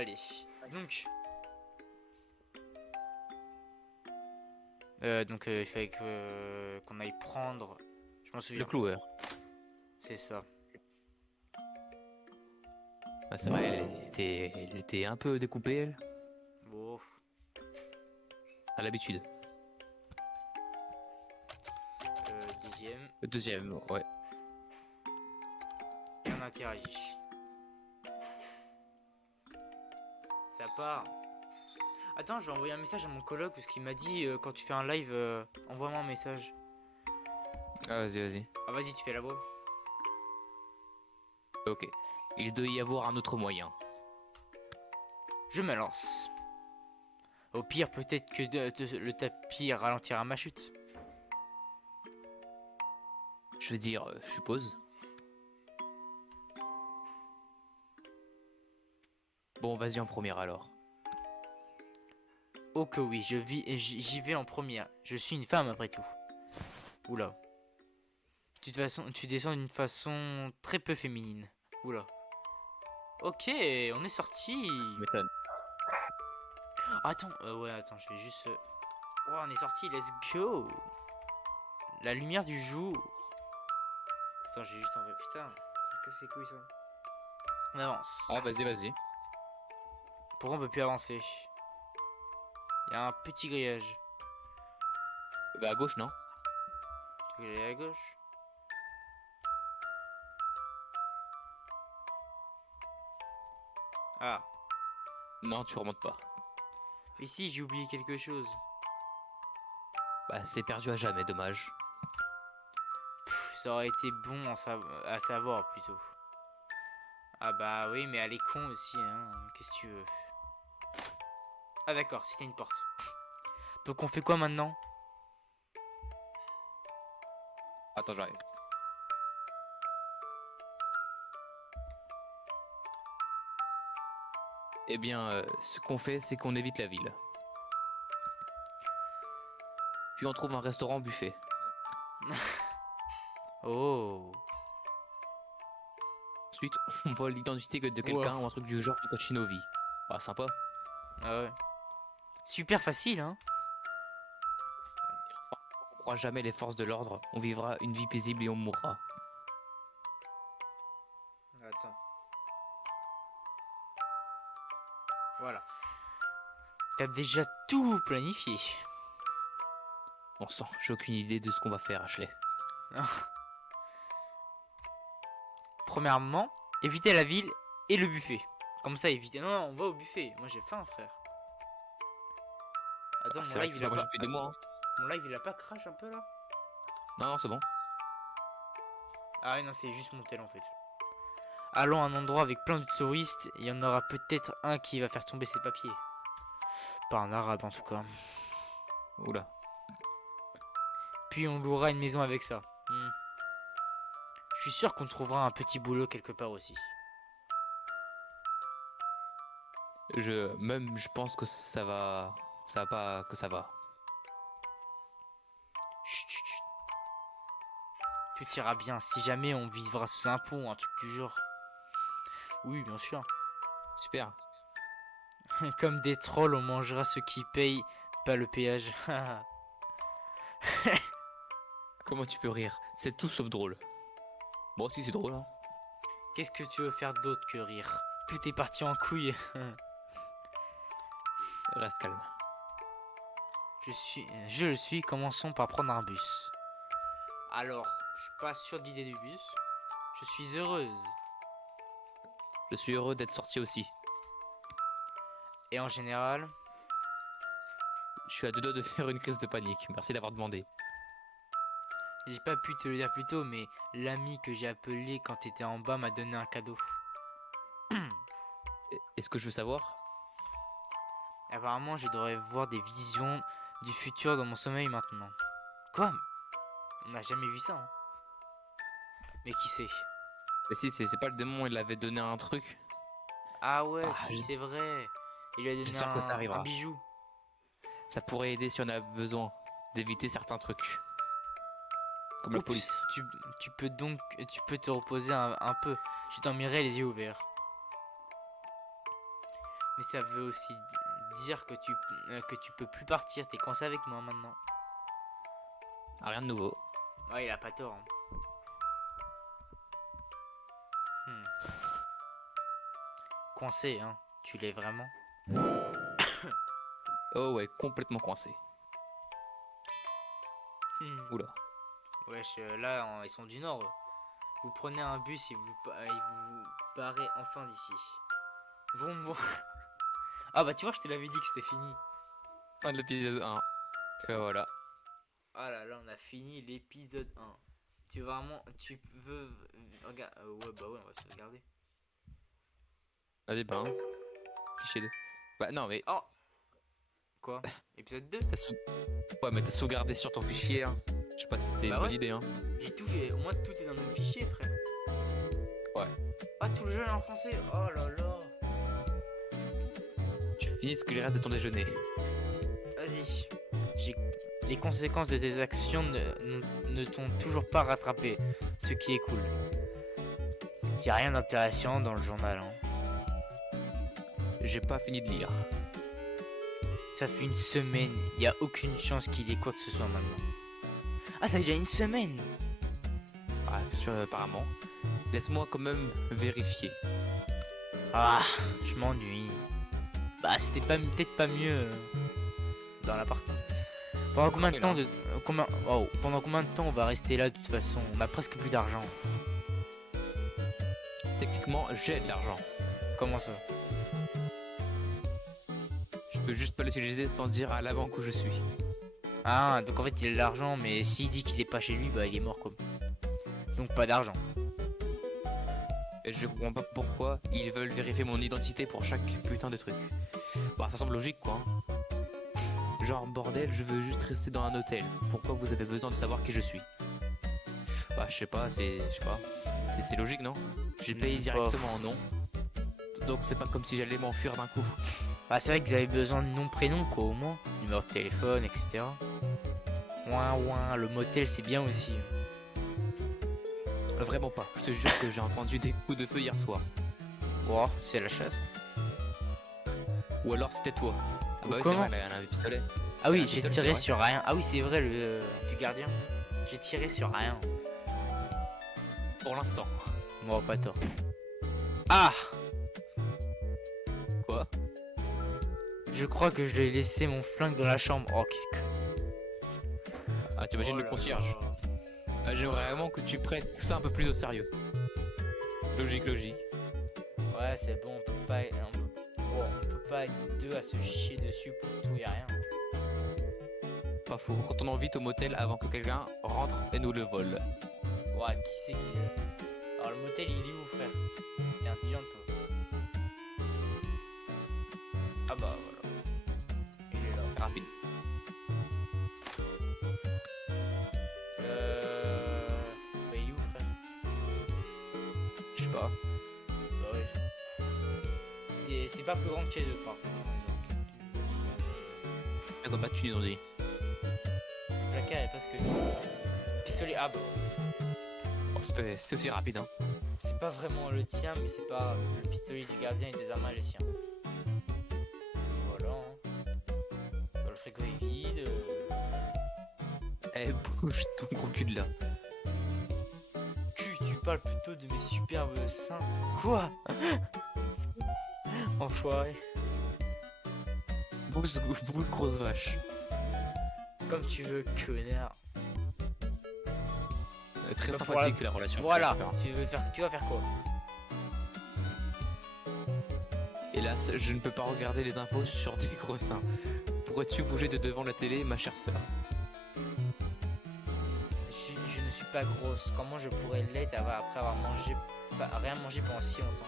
Allez, donc... il fallait qu'on aille prendre... Je m'en souviens. Le cloueur. C'est ça. Ah, c'est vrai, elle était un peu découpée, elle. Bon. À l'habitude. Deuxième. Le deuxième, ouais. Et on interagit. Ça part. Attends, je vais envoyer un message à mon coloc parce qu'il m'a dit quand tu fais un live, envoie-moi un message. Ah, vas-y, vas-y. Ah, vas-y, tu fais la voix. Ok. Il doit y avoir un autre moyen. Je me lance. Au pire, peut-être que le tapis ralentira ma chute. Je veux dire, je suppose. Bon, vas-y en première alors. Oh que oui, j'y vais en première. Je suis une femme après tout. Oula. Tu descends d'une façon très peu féminine. Oula. Ok, on est sorti. M'étonne. Attends, ouais, attends, je vais juste... Oh, on est sorti, let's go. La lumière du jour. Attends, j'ai juste envoyé... Putain, ça me casse les couilles, ça. On avance. Ah, vas-y, vas-y. Pourquoi on peut plus avancer? Il y a un petit grillage. Bah, à gauche, non? Tu veux aller à gauche? Ah. Non, tu remontes pas. Mais si, j'ai oublié quelque chose. Bah, c'est perdu à jamais, dommage. Pff, ça aurait été bon à savoir, plutôt. Ah bah oui, mais elle est con aussi, hein. Qu'est-ce que tu veux? Ah d'accord, c'était une porte. Donc on fait quoi maintenant? Attends, j'arrive. Eh bien, ce qu'on fait, c'est qu'on évite la ville. Puis on trouve un restaurant buffet. Oh. Ensuite, on vole l'identité de quelqu'un ou un truc du genre pour continuer nos vies. Bah, sympa. Ah ouais. Super facile, hein. Et enfin, on croit jamais les forces de l'ordre. On vivra une vie paisible et on mourra. Attends. Voilà. T'as déjà tout planifié. Bon sang, j'ai aucune idée de ce qu'on va faire, Ashley. Premièrement, éviter la ville et le buffet. Comme ça, éviter. Non, non, on va au buffet. Moi, j'ai faim, frère. Attends, C'est vrai que c'est pas moi, j'ai fait des mois. Hein. Mon live, il a pas crash un peu là? Non, non, c'est bon. Ah ouais, non, c'est juste mon tel en fait. Allons à un endroit avec plein de touristes. Il y en aura peut-être un qui va faire tomber ses papiers. Pas un arabe en tout cas. Oula. Puis on louera une maison avec ça. Je suis sûr qu'on trouvera un petit boulot quelque part aussi. Je pense que ça va pas, que ça va. Chut, chut, chut. Tout ira bien si jamais on vivra sous un pont ou un truc du genre. Oui, bien sûr. Super. Comme des trolls, on mangera ceux qui payent pas le péage. Comment tu peux rire? C'est tout sauf drôle. Bon, si c'est drôle, hein. Qu'est-ce que tu veux faire d'autre que rire? Tout est parti en couille. Reste calme. Je le suis, commençons par prendre un bus. Alors, je suis pas sûr de l'idée du bus. Je suis heureuse. Je suis heureux d'être sorti aussi. Et en général, Je suis à deux doigts de faire une crise de panique. Merci d'avoir demandé. j'ai pas pu te le dire plus tôt, mais l'ami que j'ai appelé quand t'étais en bas m'a donné un cadeau. Est-ce que je veux savoir? Apparemment, je devrais voir des visions du futur dans mon sommeil maintenant. Quoi? On n'a jamais vu ça, hein. Mais qui sait? Mais si, c'est pas le démon, il avait donné un truc. Ah ouais, Ah, si, c'est vrai. Il lui a donné j'espère que ça arrivera. un bijou. Ça pourrait aider si on a besoin d'éviter certains trucs. Comme la Oups, police. tu peux te reposer un peu. Je dormirai les yeux ouverts. Mais ça veut aussi dire que tu peux plus partir. T'es coincé avec moi maintenant. Ah, rien de nouveau. Ouais, il a pas tort. Hein. Coincé, hein. Tu l'es vraiment. Oh ouais, complètement coincé. Oula. Wesh, là, ils sont du nord. Vous prenez un bus et vous barrez enfin d'ici. Vroom. Ah bah tu vois, je te l'avais dit que c'était fini. Fin de l'épisode 1. Et voilà. Ah là, on a fini l'épisode 1. Tu veux... Regarde, ouais, bah ouais, on va se regarder. Vas-y, bah, hein. Fichier 2. Bah non, mais... Oh. Quoi? Épisode 2? Ouais, mais t'as sauvegardé sur ton fichier, hein. Je sais pas si c'était une bonne idée, hein. J'ai tout fait, au moins tout est dans le même fichier, frère. Ouais. Ah, tout le jeu est en français. Oh là là. Tu finis ce qu'il reste de ton déjeuner. Vas-y. Les conséquences de tes actions ne t'ont toujours pas rattrapé, ce qui est cool. Y a rien d'intéressant dans le journal, hein. J'ai pas fini de lire. Ça fait une semaine, y a aucune chance qu'il ait quoi que ce soit maintenant. Ah, ça fait déjà une semaine. Ouais, apparemment. Laisse-moi quand même vérifier. Ah, je m'ennuie. Bah, c'était peut-être pas mieux dans l'appart. Pendant combien de temps pendant combien de temps on va rester là de toute façon? On a presque plus d'argent. Techniquement, j'ai de l'argent. Comment ça? Je peux juste pas l'utiliser sans dire à l'avant où je suis. Ah, donc en fait il a de l'argent, mais s'il dit qu'il est pas chez lui, bah il est mort comme. Donc pas d'argent. Et je comprends pas pourquoi ils veulent vérifier mon identité pour chaque putain de truc. Bah ça semble logique quoi. Genre bordel, je veux juste rester dans un hôtel. Pourquoi vous avez besoin de savoir qui je suis? Bah je sais pas, c'est logique non? J'ai payé directement en nom. Donc c'est pas comme si j'allais m'enfuir d'un coup. Ah c'est vrai que vous avez besoin de nom, prénom quoi au moins. Numéro de téléphone, etc. Ouin, le motel c'est bien aussi. Vraiment pas, je te jure que j'ai entendu des coups de feu hier soir. Oh, c'est la chasse. Ou alors c'était toi. Ah bah oui, comment? c'est vrai, elle a un pistolet. Ah oui, j'ai tiré sur rien. Ah oui, c'est vrai, du gardien. J'ai tiré sur rien. Pour l'instant. Moi, pas tort. Ah! Quoi? Je crois que je l'ai laissé mon flingue dans la chambre. Oh, Ah, t'imagines le concierge? Ah, j'aimerais vraiment que tu prennes tout ça un peu plus au sérieux. Logique. Ouais, c'est bon, on peut pas être deux à se chier dessus pour tout et rien. Pas faux. Retournons vite au motel avant que quelqu'un rentre et nous le vole. Ouais, qui c'est qui... Alors, le motel, il est où, frère? T'es intelligent, toi. Ah bah, voilà. Il est là. Rapide. Bah, il est où, frère? Je sais pas. Bah ouais. C'est pas plus grand que chez eux, par contre. Ils ont battu, ils ont dit. Le placard est presque... Pistolet, ah bah ouais. Oh, c'est aussi rapide, hein. C'est pas vraiment le tien, mais c'est pas grave. Le pistolet du gardien et des armes est le sien. Voilà. Hein. Le frigo est vide. Eh, bouge ton gros cul de là. Tu parles plutôt de mes superbes seins. Quoi? Enfoiré. Beaucoup de grosses vaches. Comme tu veux, connard. Très Bah, sympathique la relation. Voilà. Tu vas faire quoi? Hélas, je ne peux pas regarder les infos sur des gros seins. Pourrais-tu bouger de devant la télé, ma chère sœur? Je ne suis pas grosse. Comment je pourrais l'être après avoir rien mangé pendant si longtemps?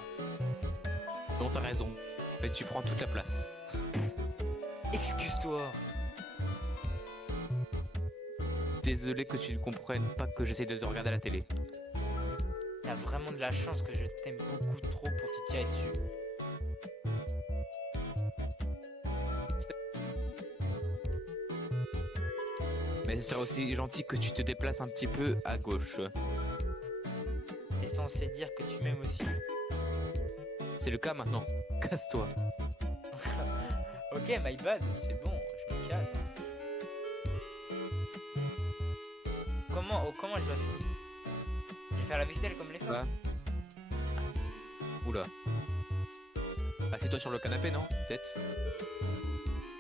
Non, t'as raison. Mais tu prends toute la place. Excuse-toi. Désolé que tu ne comprennes pas que j'essaie de te regarder à la télé. T'as vraiment de la chance que je t'aime beaucoup trop pour te tirer dessus. Mais ce serait aussi gentil que tu te déplaces un petit peu à gauche. T'es censé dire que tu m'aimes aussi. C'est le cas maintenant. Casse-toi. Ok, my bad, c'est bon, je me casse. Comment je dois faire? Je vais faire la vaisselle comme les femmes. Oula. Assieds-toi sur le canapé, non? Peut-être.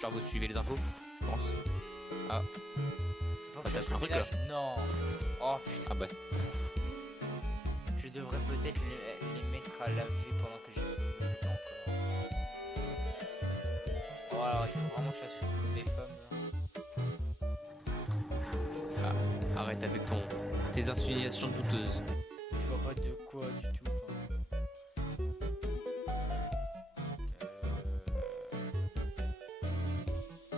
Genre vous suivez les infos, je pense. Ah. Faut que je t'as fasse fait un le truc, là. ménage. Non. Oh putain. Ah bah. Je devrais peut-être les mettre à laver pendant que j'ai le temps encore. Oh alors il faut vraiment que je fasse une des femmes là. Ah, arrête avec tes insinuations douteuses. Je vois pas de quoi du tout.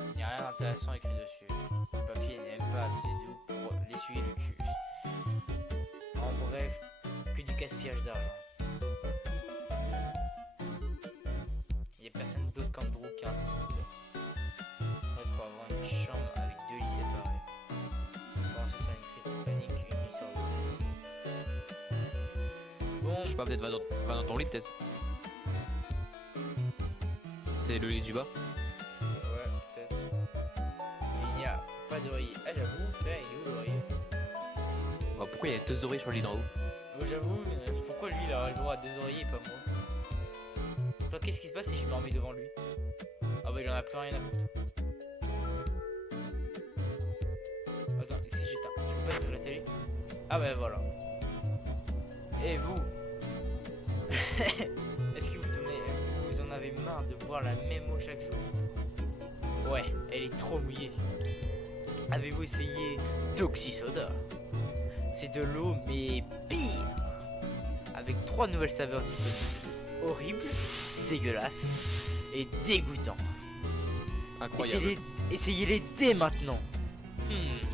Il n'y a rien d'intéressant écrit dessus. Le papier n'est même pas assez doux pour l'essuyer le cul. En bref, que du gaspillage d'argent. Il n'y a personne d'autre qu'Andrew qui insiste. Ouais, pour avoir une chambre avec 2 lits séparés. Pour ensuite faire une crise de panique, une nuit sur deux. Bon, Je sais pas, peut-être va dans ton lit peut-être. C'est le lit du bas. ouais, peut-être. Il n'y a pas d'oreiller. Ah, j'avoue, là, il est où l'oreiller? Oh, pourquoi il y a 2 oreilles sur le lit d'en haut? J'avoue, pourquoi lui il a le droit à 2 oreillers et pas moi? Toi, qu'est-ce qui se passe si je me remets devant lui? Ah bah il en a plus rien à foutre. Attends, si j'éteins, tu peux pas éteindre la télé? Ah bah voilà. Et vous? Est-ce que vous en avez marre de boire la même eau chaque jour? Ouais, elle est trop mouillée. Avez-vous essayé Toxisoda? C'est de l'eau mais pire, avec 3 nouvelles saveurs disponibles. Horrible, dégueulasse et dégoûtant. Incroyable. Essayez-les dès maintenant.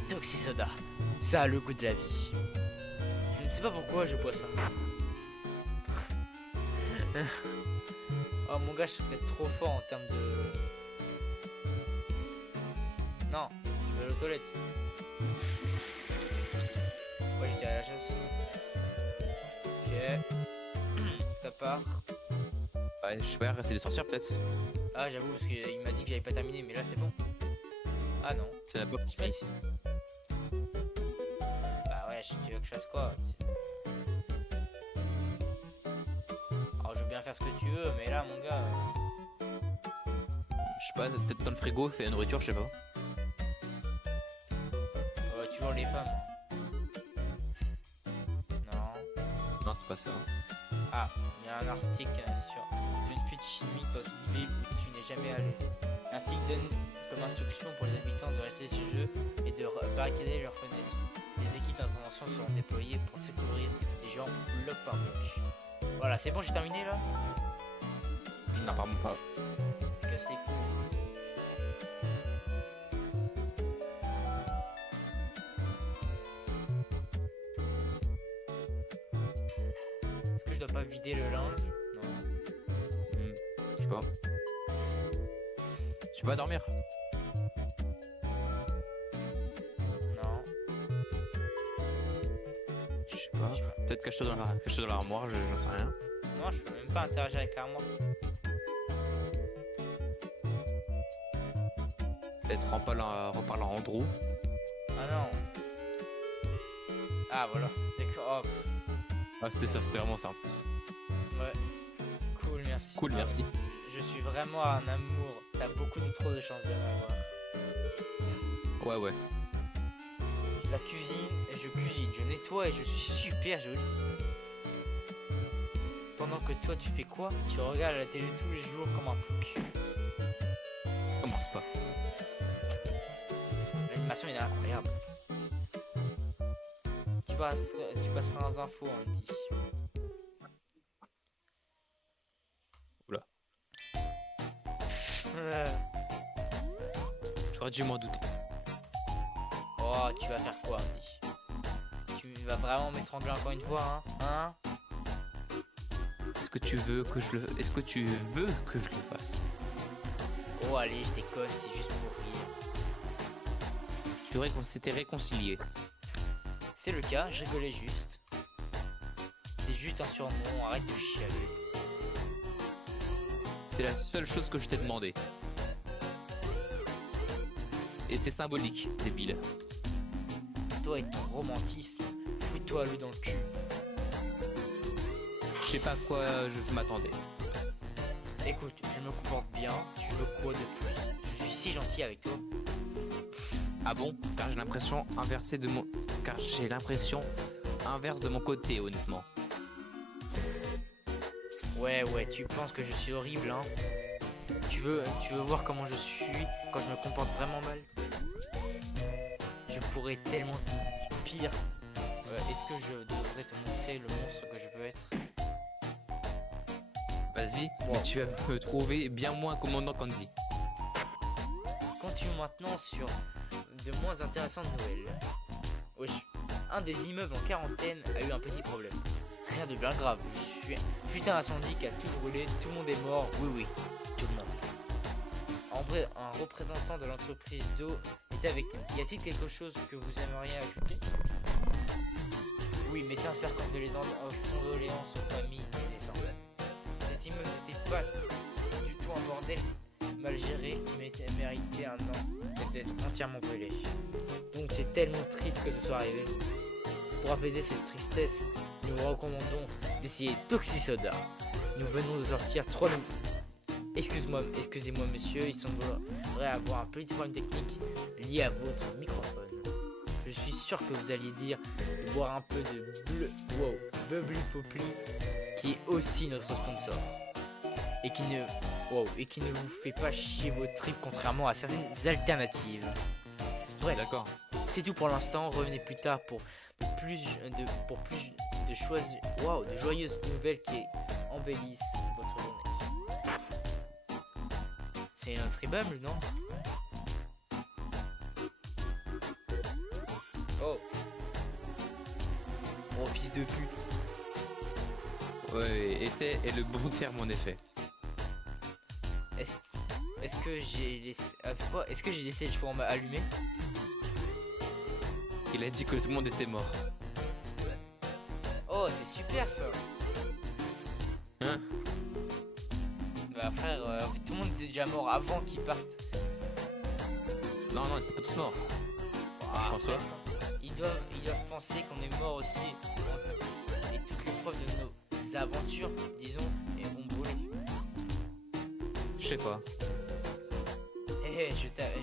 Toxisoda, ça a le goût de la vie. Je ne sais pas pourquoi je bois ça. Oh mon gars, je serais trop fort en termes de... Non, je vais aller aux toilettes. Ouais, j'étais à la chasse. Ok. Ça part. Ouais, je sais pas, essayer de sortir peut-être. Ah, j'avoue, parce qu'il m'a dit que j'avais pas terminé, mais là c'est bon. Ah non. C'est la pop qui met ici. Bah ouais, tu veux que je fasse quoi? Alors je veux bien faire ce que tu veux, mais là mon gars... Je sais pas, peut-être dans le frigo, fait la nourriture, je sais pas. toujours les femmes. Non. Non, c'est pas ça. Ah, il y a un article sur une fuite chimique dans une ville où tu n'es jamais allé. L'article donne comme instruction pour les habitants de rester chez eux et de barricader leurs fenêtres. Les équipes d'intervention seront déployées pour secourir les gens bloc par bloc. Voilà, c'est bon, j'ai terminé là. Non, pardon, pas. Casse les couilles. Est-ce que je dois pas vider le linge? Non. Je sais pas. Tu vas dormir? Non. Je sais pas. Peut-être cache-toi dans l'armoire, j'en sais rien. Non, je peux même pas interagir avec l'armoire. Peut-être reparle en Andrew. Ah non. Ah voilà. D'accord. Oh. Ah, c'était ça, c'était vraiment ça en plus. Ouais. Cool, merci. Cool, merci. Je suis vraiment un amour. T'as beaucoup trop de chance de m'avoir. Ouais, ouais. La cuisine, je cuisine, je nettoie et je suis super jolie. Pendant que toi tu fais quoi? Tu regardes la télé tous les jours comme un plouc. Commence pas. L'animation est incroyable. Tu passeras aux infos, Andy. Oula. J'aurais dû m'en douter. Oh, tu vas faire quoi, Andy? Tu vas vraiment m'étrangler encore une fois, hein? Est-ce que tu veux que je le fasse? Oh, allez, je déconne, c'est juste pour rire. Je dirais qu'on s'était réconciliés. C'est le cas, je rigolais juste. C'est juste un surnom, arrête de chialer. C'est la seule chose que je t'ai demandé. Et c'est symbolique, débile. Toi et ton romantisme, fous-toi le dans le cul. Je sais pas à quoi je m'attendais. Écoute, je me comporte bien, tu veux quoi de plus? Je suis si gentil avec toi. Ah bon? Car j'ai l'impression inverse de mon côté, honnêtement. Ouais, tu penses que je suis horrible, hein? Tu veux voir comment je suis quand je me comporte vraiment mal? Je pourrais tellement pire. Est-ce que je devrais te montrer le monstre que je peux être? Vas-y, Wow. mais tu vas me trouver bien moins commandant Candy. Continuons maintenant sur de moins intéressantes nouvelles. Wesh, un des immeubles en quarantaine a eu un petit problème. Rien de bien grave, putain incendie qui a tout brûlé, tout le monde est mort, oui, tout le monde. En vrai, un représentant de l'entreprise d'eau est avec nous. Y a-t-il quelque chose que vous aimeriez ajouter? Oui, mais sincère condoléances aux familles des défunts. Cet immeuble n'était pas du tout un bordel mal géré qui méritait un an d'être entièrement brûlé. Donc c'est tellement triste que ce soit arrivé. Pour apaiser cette tristesse, nous vous recommandons d'essayer Toxisoda. Nous venons de sortir 3 nouveaux. Excusez-moi monsieur, il semblerait avoir un petit problème technique lié à votre microphone. Je suis sûr que vous alliez dire de boire un peu de Bubbly Poppy, qui est aussi notre sponsor. Et qui ne vous fait pas chier vos tripes contrairement à certaines alternatives. Bref, D'accord. c'est tout pour l'instant. Revenez plus tard pour plus de joyeuses nouvelles qui embellissent votre journée. C'est un tribable, non? Oh, fils de pute. Ouais, est le bon terme en effet. Est-ce que j'ai laissé le four allumé? Il a dit que tout le monde était mort. Oh, c'est super ça. Hein? Bah frère, tout le monde était déjà mort avant qu'ils partent. Non, ils étaient pas tous morts. Ah, je pense pas. Ils doivent penser qu'on est mort aussi. Et toutes les preuves de nos aventures, disons, vont brûler. Je sais pas.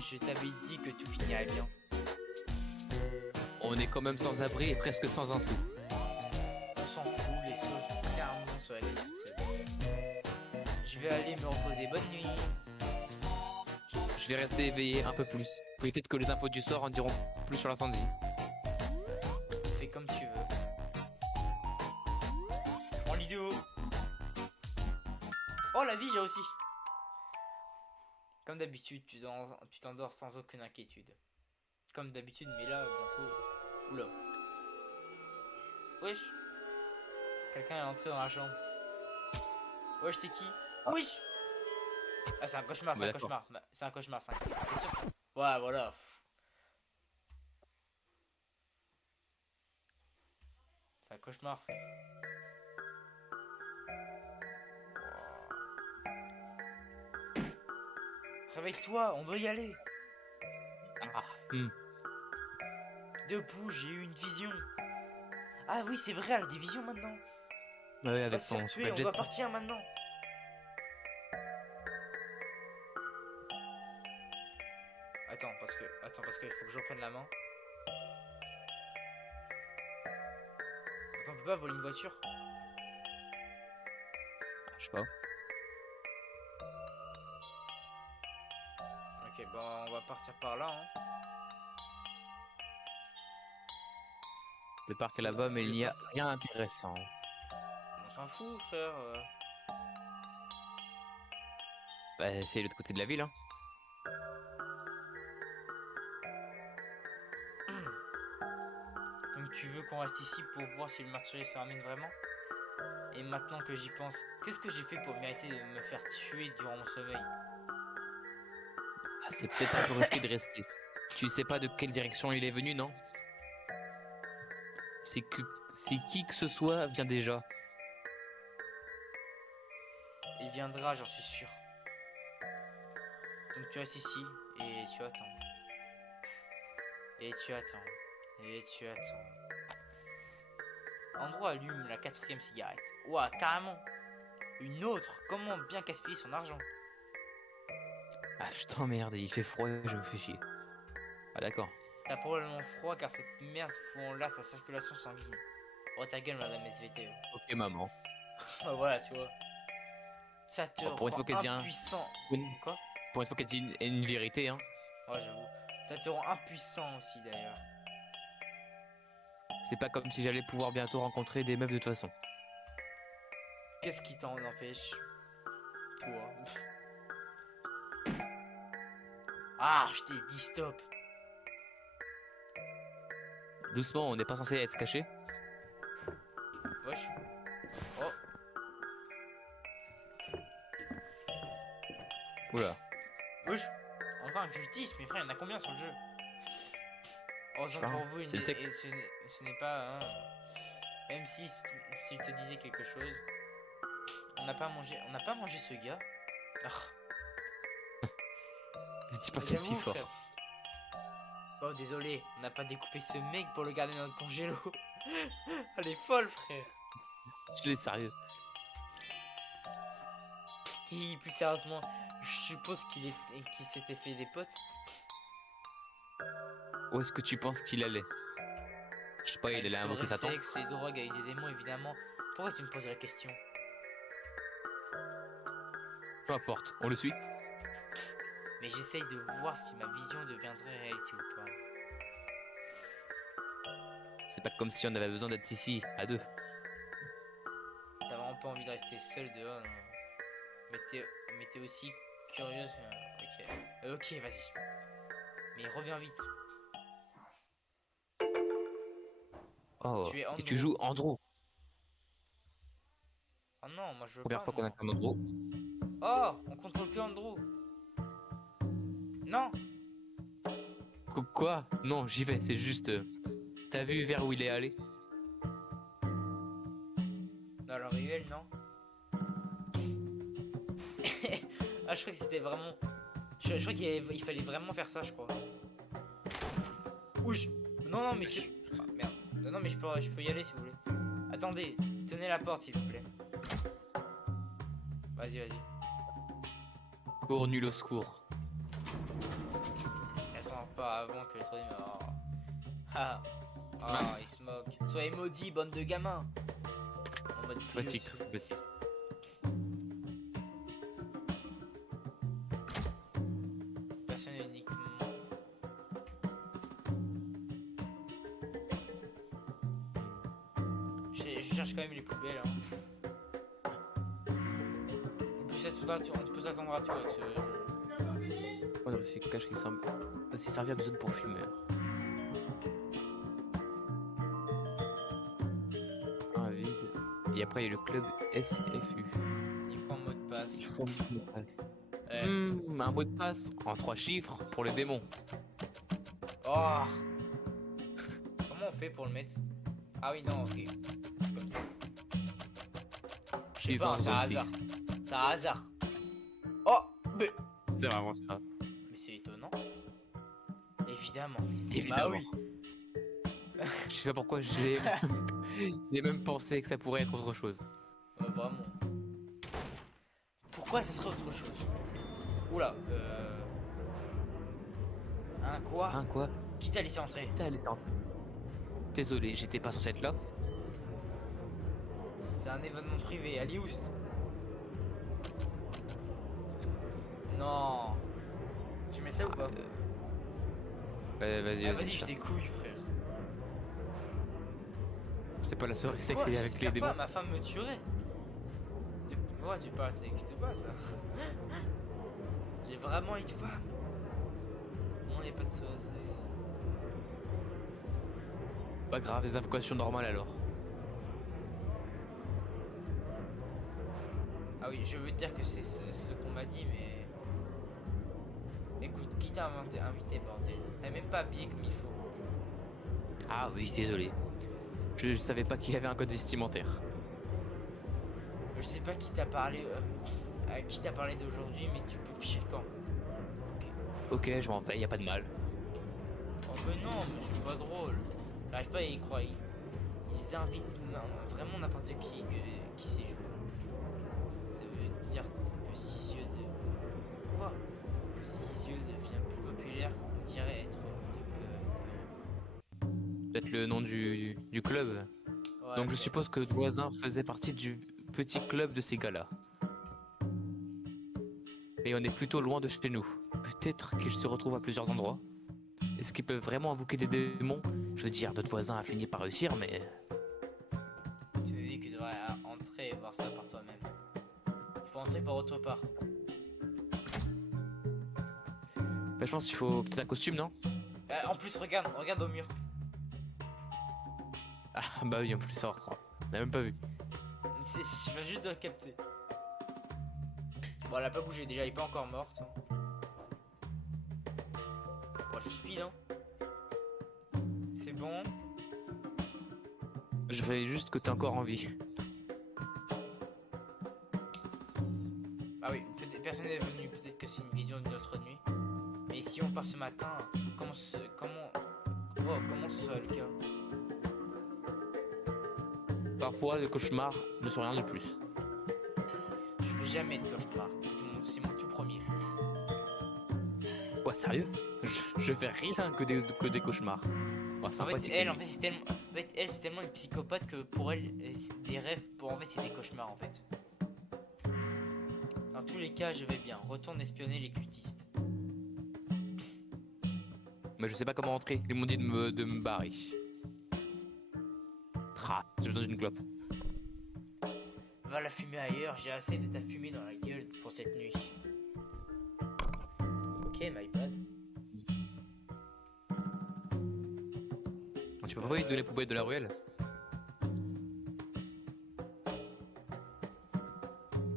Je t'avais dit que tout finirait bien. On est quand même sans abri et presque sans un sou. On s'en fout, les sauces sont clairement sur la tête toute seule. Je vais aller me reposer. Bonne nuit. Je vais rester éveillé un peu plus. Peut-être que les infos du soir en diront plus sur l'incendie. Fais comme tu veux. Je prends l'idéo. Oh, la vie, j'ai aussi. Comme d'habitude, tu t'endors sans aucune inquiétude. Comme d'habitude, mais là, bientôt... Oula. Wesh. Quelqu'un est entré dans la chambre. Wesh, c'est qui? Wesh. Ah, c'est un cauchemar, c'est un cauchemar. C'est un cauchemar, c'est sûr ça. Ouais, voilà. C'est un cauchemar, frère. Réveille-toi, on doit y aller. Ah. Debout, j'ai eu une vision. Ah oui, c'est vrai, elle a des visions maintenant. Ouais, avec son super on jet. doit partir maintenant. Attends, parce qu'il faut que je reprenne la main. Attends, on peut pas voler une voiture? Je sais pas. Ok, bon, on va partir par là, hein. Le parc est là-bas, mais il n'y a rien d'intéressant. On s'en fout, frère. Bah, c'est l'autre côté de la ville, hein. Donc tu veux qu'on reste ici pour voir si le meurtrier se ramène vraiment? Et maintenant que j'y pense, qu'est-ce que j'ai fait pour mériter de me faire tuer durant mon sommeil? Ah, c'est peut-être un peu risqué de rester. Tu sais pas de quelle direction il est venu, non? C'est qui que ce soit vient déjà. Il viendra, j'en suis sûr. Donc tu restes ici et tu attends. Et tu attends. Et tu attends. Andrew allume la 4e cigarette. Ouah, carrément. Une autre. Comment bien gaspiller son argent? Ah, je t'emmerde, il fait froid et je me fais chier. Ah, d'accord. T'as probablement froid car cette merde fout en l'air ta circulation sanguine. Oh ta gueule, madame SVT. Ok, maman. Bah voilà, tu vois. Ça te Oh, pour une rend fois qu'elle dit un- impuissant. Une- Quoi? Pour une fois qu'elle dit une vérité, hein. Ouais, j'avoue. Ça te rend impuissant aussi d'ailleurs. C'est pas comme si j'allais pouvoir bientôt rencontrer des meufs de toute façon. Qu'est-ce qui t'en empêche? Toi. Ah, je t'ai dit stop. Doucement, on n'est pas censé être caché. Wesh. Oh. Oula. Wesh. Encore un cultiste, mais frère, il y en a combien sur le jeu? Heureusement pas, pour vous, c'est une secte. et ce n'est pas... Hein, même si s'il te disait quelque chose... On n'a pas mangé ce gars. Ah. C'est pas ça si J'avoue, fort. frère. Oh désolé, on n'a pas découpé ce mec pour le garder dans notre congélo. Elle est folle, frère. Je l'ai sérieux. Et plus sérieusement, je suppose qu'il s'était fait des potes. Où est-ce que tu penses qu'il allait? Je sais pas, il allait invoquer Satan. Sexe et drogue avec des démons, évidemment. Pourquoi tu me poses la question? Peu importe, on le suit. Mais j'essaye de voir si ma vision deviendrait réalité ou pas. C'est pas comme si on avait besoin d'être ici, à deux. T'as vraiment pas envie de rester seul dehors, non? Mais t'es aussi curieuse. Ok. Ok, vas-y. Mais reviens vite. Oh, Tu es et Andrew. tu joues Andrew. Oh non, moi je veux Première pas. fois qu'on moi. a un Andrew. Oh, on contrôle plus Andrew. Non. Quoi? Non, j'y vais, c'est juste... T'as vu vers où il est allé? Dans la ruelle, non. Ah, je crois que c'était vraiment... Je crois qu'il fallait vraiment faire ça, je crois. Ouch. Non, mais je... Ah, merde. Non, mais je peux y aller si vous voulez. Attendez, tenez la porte, s'il vous plaît. Vas-y. Cours nul au secours. Elle s'en pas avant que le truc... Oh. Ah, il se moque. Soyez maudits, bande de gamins. En mode Sympathique, très sympathique. Personne uniquement. Je cherche quand même les poubelles. Hein. On peut s'attendre à tout avec ce jeu. Oh non, c'est cache qui semble aussi servir de zone pour fumeurs. Un vide. Et après, il y a le club SFU. Il faut un mot de passe. Il faut un mot de passe. Ouais. Un mot de passe en 3 chiffres pour les démons. Oh. Comment on fait pour le mettre? Ah oui, non, ok. Comme ça. Je sais pas, c'est un hasard. C'est un hasard. Oh, mais... C'est vraiment ça. Mais c'est étonnant. Évidemment. Évidemment. Bah oui. Je sais pas pourquoi j'ai même pensé que ça pourrait être autre chose. Vraiment. Pourquoi ça serait autre chose? Oula, Hein, quoi? Hein, quoi? Qui t'a laissé entrer? T'as laissé entrer. Désolé, j'étais pas censé être là. C'est un événement privé, à Lioust. Non. Tu mets ça ou pas? Vas-y, Ah, vas-y. vas-y, j'ai des couilles, frère. C'est pas la soirée sexe Quoi? avec les J'espère démons. pas, ma femme me tuerait. Ouais, tu parles, ça n'existe pas, ça. J'ai vraiment une femme. On n'est pas de ça, c'est... Pas grave, les invocations normales alors. Ah oui, je veux te dire que c'est ce qu'on m'a dit, mais... Écoute, qui t'a invité, bordel? Elle est même pas habillée comme il faut. Ah oui, désolé. Je savais pas qu'il y avait un code vestimentaire. Je sais pas qui t'a parlé... à qui t'a parlé d'aujourd'hui, mais tu peux ficher le camp. Ok, je m'en vais, y a pas de mal. Oh mais non, mais c'est pas drôle. J'arrive pas à y croire. Ils invitent vraiment n'importe qui sait jouer. Ça veut dire que Sisyeux de... Quoi? Que Sisyeux devient plus populaire, on dirait être... Peut-être le nom du club. Ouais, Donc je peut-être. suppose que Voisin faisait partie du petit club de ces gars-là. Et on est plutôt loin de chez nous. Peut-être qu'ils se retrouvent à plusieurs endroits. Est-ce qu'ils peuvent vraiment invoquer des démons? Je veux dire, notre voisin a fini par réussir, mais... Tu te dis que tu devrais entrer et voir ça par toi-même. Il faut entrer par autre part. Bah, je pense qu'il faut peut-être un costume, non? En plus, regarde au mur. Ah bah oui, en plus, on n'a même pas vu. Je viens juste de le capter. Bon, elle a pas bougé, déjà elle est pas encore morte. Bon, je speed, hein. C'est bon. Je fais juste que t'es encore en vie. Ah oui, personne n'est venu, peut-être que c'est une vision d'une autre nuit. Mais si on part ce matin, comment ce sera le cas? Parfois, les cauchemars ne sont rien de plus. Je vais jamais de cauchemar. C'est mon tout premier. Ouais, sérieux? Je fais rien que des cauchemars. Ouais, En fait, sympathique. elle, c'est tellement une psychopathe que pour elle, des rêves, c'est des cauchemars en fait. Dans tous les cas, je vais bien. Retourne espionner les cultistes. Mais je sais pas comment entrer. Ils m'ont dit de me barrer. J'ai besoin d'une clope. Va la fumer ailleurs, j'ai assez de ta fumée dans la gueule pour cette nuit. Ok, my bad. Tu peux pas envoyer de les poubelles de la ruelle?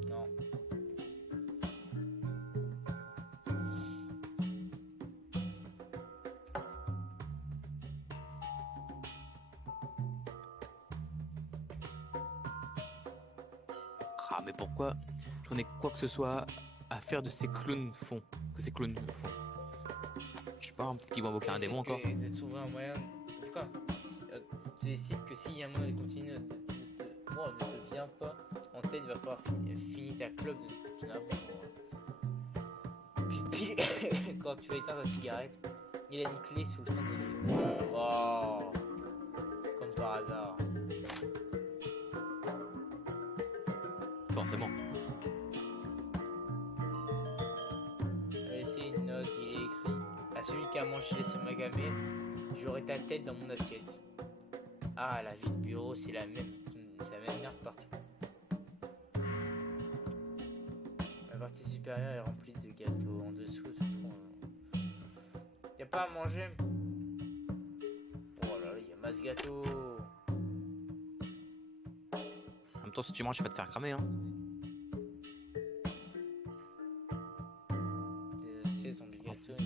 Non. Ah, mais pourquoi j'en ai quoi que ce soit à faire de ces clowns font? Que ces clowns font? Je sais pas, hein, peut-être qu'ils vont invoquer un démon encore. De trouver un moyen. En tout cas, tu décides que s'il y a un moyen de continuer ne te viens pas en tête, il va falloir finir ta clope de n'importe quoi. Puis, quand tu vas éteindre ta cigarette, il a une clé sous le centre de l'île. Wow. Comme par hasard. Forcément. C'est une note, il est écrit à celui qui a mangé ce magamé, j'aurai ta tête dans mon assiette. Ah, la vie de bureau, c'est la même merde partout. La partie supérieure est remplie de gâteaux. En dessous, se trouve. Y a pas à manger. Oh là là, y a masse gâteau. En même temps, si tu manges, tu vas te faire cramer, hein. Des assiettes sont des gâteaux.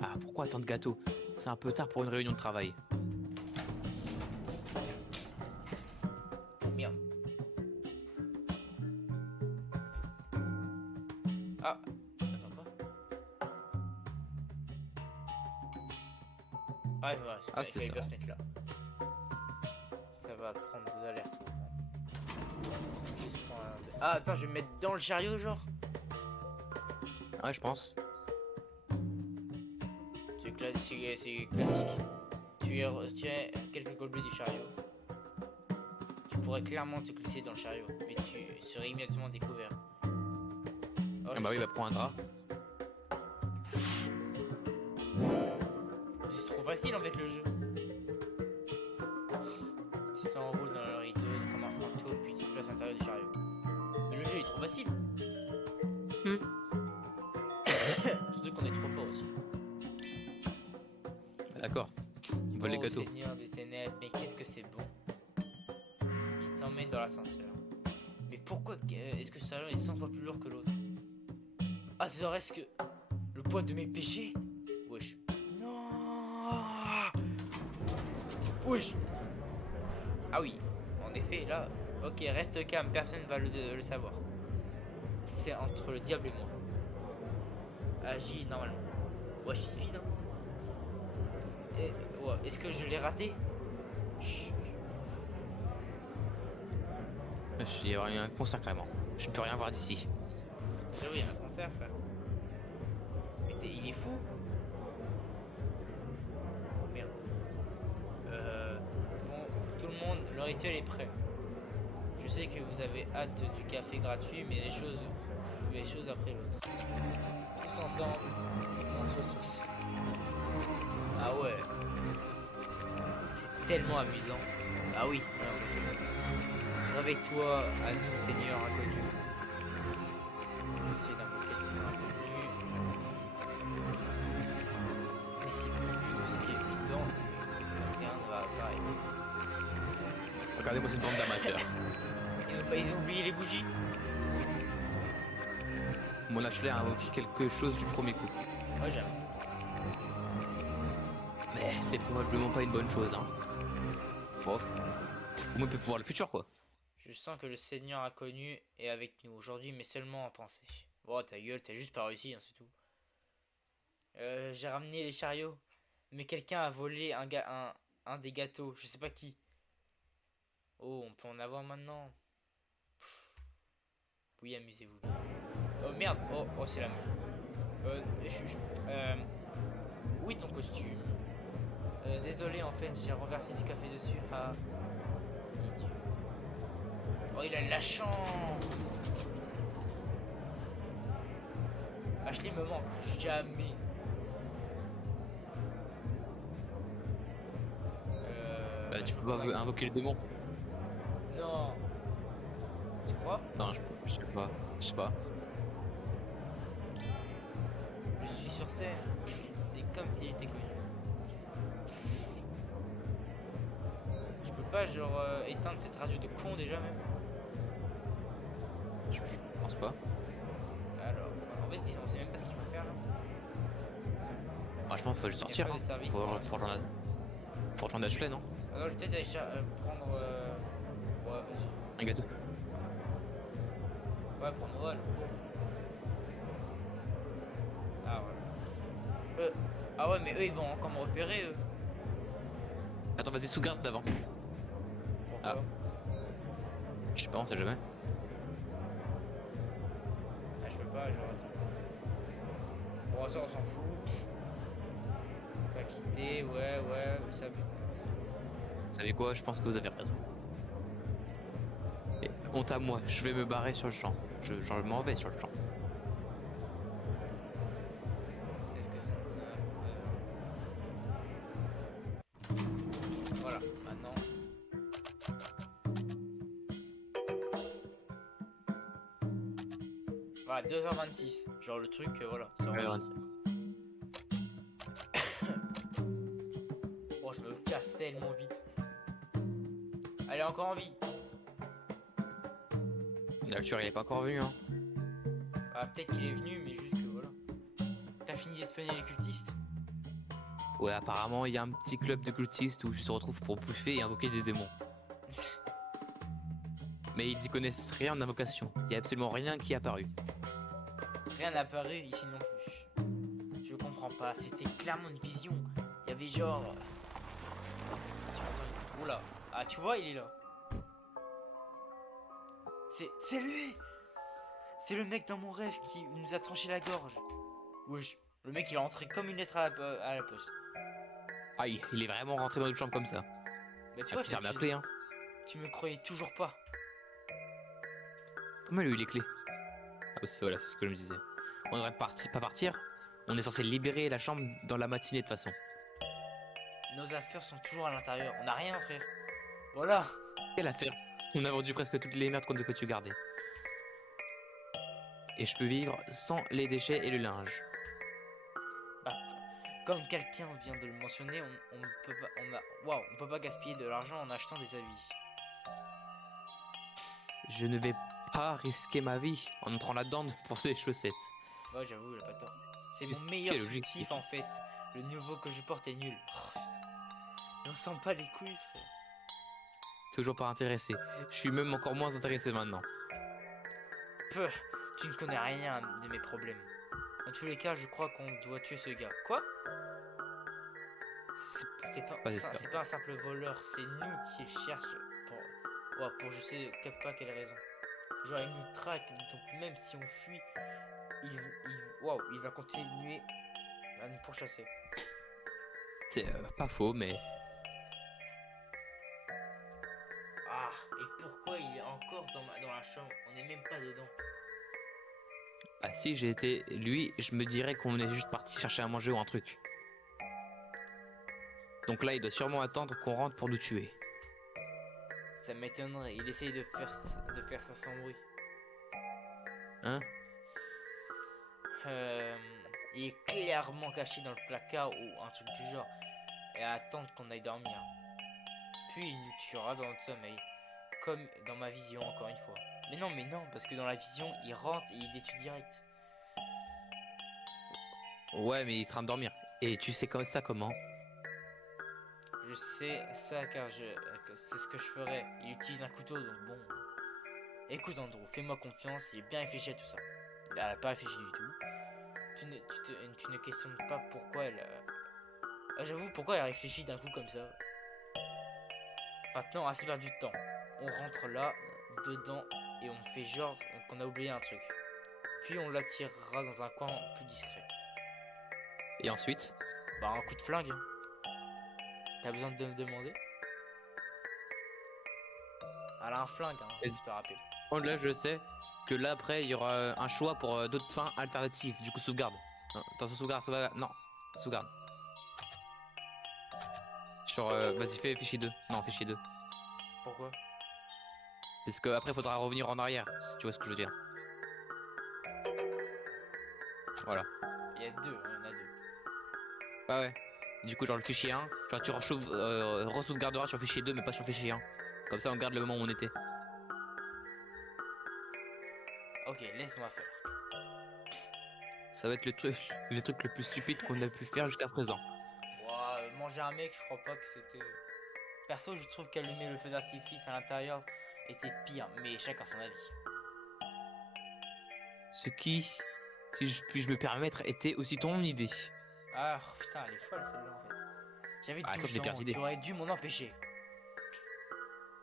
Ah, pourquoi tant de gâteaux? C'est un peu tard pour une réunion de travail. Oh merde. Ah, attends quoi? Ah, voilà, Ah, il c'est fallait ça. pas se mettre là. Ça va prendre des alertes. Ah, attends, je vais me mettre dans le chariot, genre. Ouais, je pense. C'est classique. Tu as quelques colbets du chariot. Tu pourrais clairement te glisser dans le chariot, mais tu serais immédiatement découvert. Oh, Ah bah oui, bah prends un drap. c'est trop facile en fait le jeu. Tu t'enroules dans le rideau comme un fantôme, puis tu te places à l'intérieur du chariot. Mais le jeu est trop facile. Surtout qu'on est trop fort aussi. D'accord. Ils veulent les Oh, gâteaux. Seigneur des ténèbres, mais qu'est-ce que c'est bon. Il t'emmène dans l'ascenseur. Mais pourquoi est-ce que ce salon est 100 fois plus lourd que l'autre? Ah, serait-ce que le poids de mes péchés? Wesh. Non. Wesh. Ah oui, en effet, là, ok, reste calme, personne ne va le savoir. C'est entre le diable et moi. Agis normalement. Ouais, je suis speed, hein. Et, ouais, est-ce que je l'ai raté? Chut. Il y a un concert carrément. Je ne peux rien voir d'ici. J'avoue, il y a un concert, frère. Mais il est fou. Oh merde. Bon, tout le monde, le rituel est prêt. Je sais que vous avez hâte du café gratuit, mais les choses après l'autre. Tous ensemble, entre tous. Ah ouais. C'est tellement amusant. Ah oui. Réveille-toi à nous, Seigneur inconnu. Essayez d'invoquer Seigneur inconnu. Mais c'est plus évident. Rien ne va apparaître. Regardez-moi cette bande d'amateurs. Ils ont oublié les bougies. Mon Ashley a invoqué quelque chose du premier coup. Ouais, j'aime. Mais c'est probablement pas une bonne chose, hein. Bon. Au moins, il peut voir le futur, quoi. Je sens que le Seigneur inconnu est avec nous aujourd'hui, mais seulement en pensée. Bon, ta gueule, t'as juste pas réussi, hein, c'est tout. J'ai ramené les chariots, mais quelqu'un a volé un des gâteaux, je sais pas qui. Oh, on peut en avoir maintenant. Pff. Oui, amusez-vous. Oh merde, oh c'est la même. Oui, ton costume. Désolé, en fait, j'ai renversé du café dessus. Ah, idiot. Oh, il a de la chance. Ashley me manque jamais. Bah, tu peux pas invoquer le démon. Non. Tu crois? Non, je sais pas. Je sais pas. Je suis sur scène. C'est comme s'il était connu. Je peux pas, genre, éteindre cette radio de con déjà, même? Je pense pas. Alors, en fait, on sait même pas ce qu'il faut faire là. Franchement, faut juste Il y a sortir. pas Hein. de service Faut pour rejoindre Ashley, non? Alors, je vais peut-être aller prendre. Ouais, vas-y. Un gâteau. Ouais, pour Noël. Ah, ouais. Ah, ouais, mais eux, ils vont encore me repérer, eux. Attends, vas-y, sous garde d'avant. Pourquoi? Ah. Je sais pas, on sait jamais. Ah, je peux pas, genre, attends. Bon, ça, on s'en fout. Pas quitter, ouais, vous savez. Vous savez quoi? Je pense que vous avez raison. Et honte à moi, je vais me barrer sur le champ. Je m'en vais sur le champ. Est-ce que ça. Voilà, maintenant. Voilà, 2h26. Genre le truc, voilà. Ça Ouais, enregistre. Oh, je me casse tellement vite. Elle est encore en vie. Le tueur, il est pas encore venu, hein. Ah, peut-être qu'il est venu, mais juste que voilà. T'as fini d'espionner les cultistes? Ouais, apparemment, il y a un petit club de cultistes où tu te retrouves pour bouffer et invoquer des démons. Mais ils y connaissent rien en invocation. Il y a absolument rien qui est apparu. Rien n'a apparu ici non plus. Je comprends pas, c'était clairement une vision. Il y avait genre. Oula. Ah, tu vois, il est là. C'est lui. C'est le mec dans mon rêve qui nous a tranché la gorge. Wesh. Le mec il est rentré comme une lettre à la poste. Aïe, il est vraiment rentré dans une chambre comme ça. Bah tu Ah, vois, tu m'appeler, hein. tu me croyais toujours pas. Comment il a eu les clés? Ah, voilà, c'est ce que je me disais. On devrait pas partir. On est censé libérer la chambre dans la matinée de toute façon. Nos affaires sont toujours à l'intérieur. On n'a rien, frère. Voilà. Quelle affaire? On a vendu presque toutes les merdes que tu gardais. Et je peux vivre sans les déchets et le linge. Bah, comme quelqu'un vient de le mentionner, on ne peut pas, on peut pas gaspiller de l'argent en achetant des habits. Je ne vais pas risquer ma vie en entrant là-dedans pour des chaussettes. Ouais, j'avoue, il a pas tort. C'est mon Quel meilleur objectif. soutif en fait. Le nouveau que je porte est nul. Oh, mais on sent pas les couilles, frère. Toujours pas intéressé. Je suis même encore moins intéressé maintenant. Peu, tu ne connais rien de mes problèmes. Dans tous les cas, je crois qu'on doit tuer ce gars. Quoi? C'est pas, Ouais, c'est ça. c'est pas un simple voleur, c'est nous qui le cherche pour, ouais, pour je sais pas quelle raison. Genre il nous traque, donc même si on fuit, waouh, il va continuer à nous pourchasser. C'est pas faux, mais Ah, et pourquoi il est encore dans la chambre? On n'est même pas dedans. bah, si j'ai été lui, je me dirais qu'on est juste parti chercher à manger ou un truc. Donc là, il doit sûrement attendre qu'on rentre pour nous tuer. Ça m'étonnerait, il essaye de faire ça sans bruit. Hein? Il est clairement caché dans le placard ou un truc du genre. Et à attendre qu'on aille dormir. Puis il nous tuera dans notre sommeil. Comme dans ma vision, encore une fois. Mais non, parce que dans la vision, il rentre et il les tue direct. Ouais, mais il sera à me dormir. Et tu sais ça comment? Je sais ça car que c'est ce que je ferais. Il utilise un couteau, donc bon. Écoute Andrew, fais-moi confiance, il est bien réfléchi à tout ça. Elle n'a pas réfléchi du tout. Tu ne questionnes pas pourquoi elle... j'avoue, pourquoi elle réfléchit d'un coup comme ça. Maintenant, assez perdu de temps. On rentre là, dedans, et on fait genre qu'on a oublié un truc. Puis on l'attirera dans un coin plus discret. Et ensuite? Bah un coup de flingue. T'as besoin de me demander? Elle a un flingue, hein, je te rappelle. Oh, là, je sais que là, après, il y aura un choix pour d'autres fins alternatives. Du coup, sauvegarde. Non, attention, sauvegarde. Non, sauvegarde. Sur, vas-y, fais fichier 2. Non, fichier 2. Pourquoi? Parce que après, faudra revenir en arrière, si tu vois ce que je veux dire. Voilà. Il y a deux, hein, il y en a deux. Ah ouais. Du coup, genre le fichier 1, genre tu re-sauvegarderas sur fichier 2, mais pas sur fichier 1. Comme ça, on garde le moment où on était. Ok, laisse-moi faire. Ça va être le truc le plus stupide qu'on a pu faire jusqu'à présent. Ouah, manger un mec, je crois pas que c'était... Perso, je trouve qu'allumer le feu d'artifice à l'intérieur était pire, mais chacun son avis. Ce qui, si je puis me permettre, était aussi ton idée. Ah, putain, elle est folle celle-là en fait. J'avais Ah, toi, 12 je l'ai ans, persuadé. tu aurais dû m'en empêcher.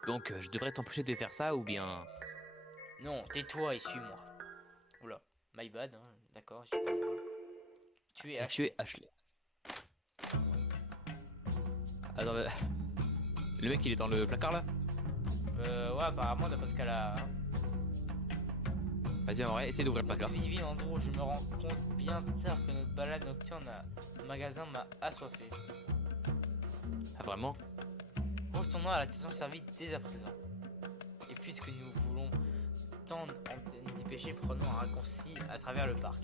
Donc, je devrais t'empêcher de faire ça ou bien... Non, tais-toi et suis-moi. Oula, my bad, hein, d'accord. Tu es Tu es Ashley. Attends, le mec il est dans le placard là? Ouais, apparemment, d'après ce qu'elle a... hein. Vas-y, en vrai, essaye d'ouvrir le placard. Divine, Andrew, je me rends compte bien tard que notre balade nocturne au magasin m'a assoiffé. Ah, vraiment? Retournons à la station-service dès à présent. Et puisque nous voulons tant nous dépêcher, prenons un raccourci à travers le parc,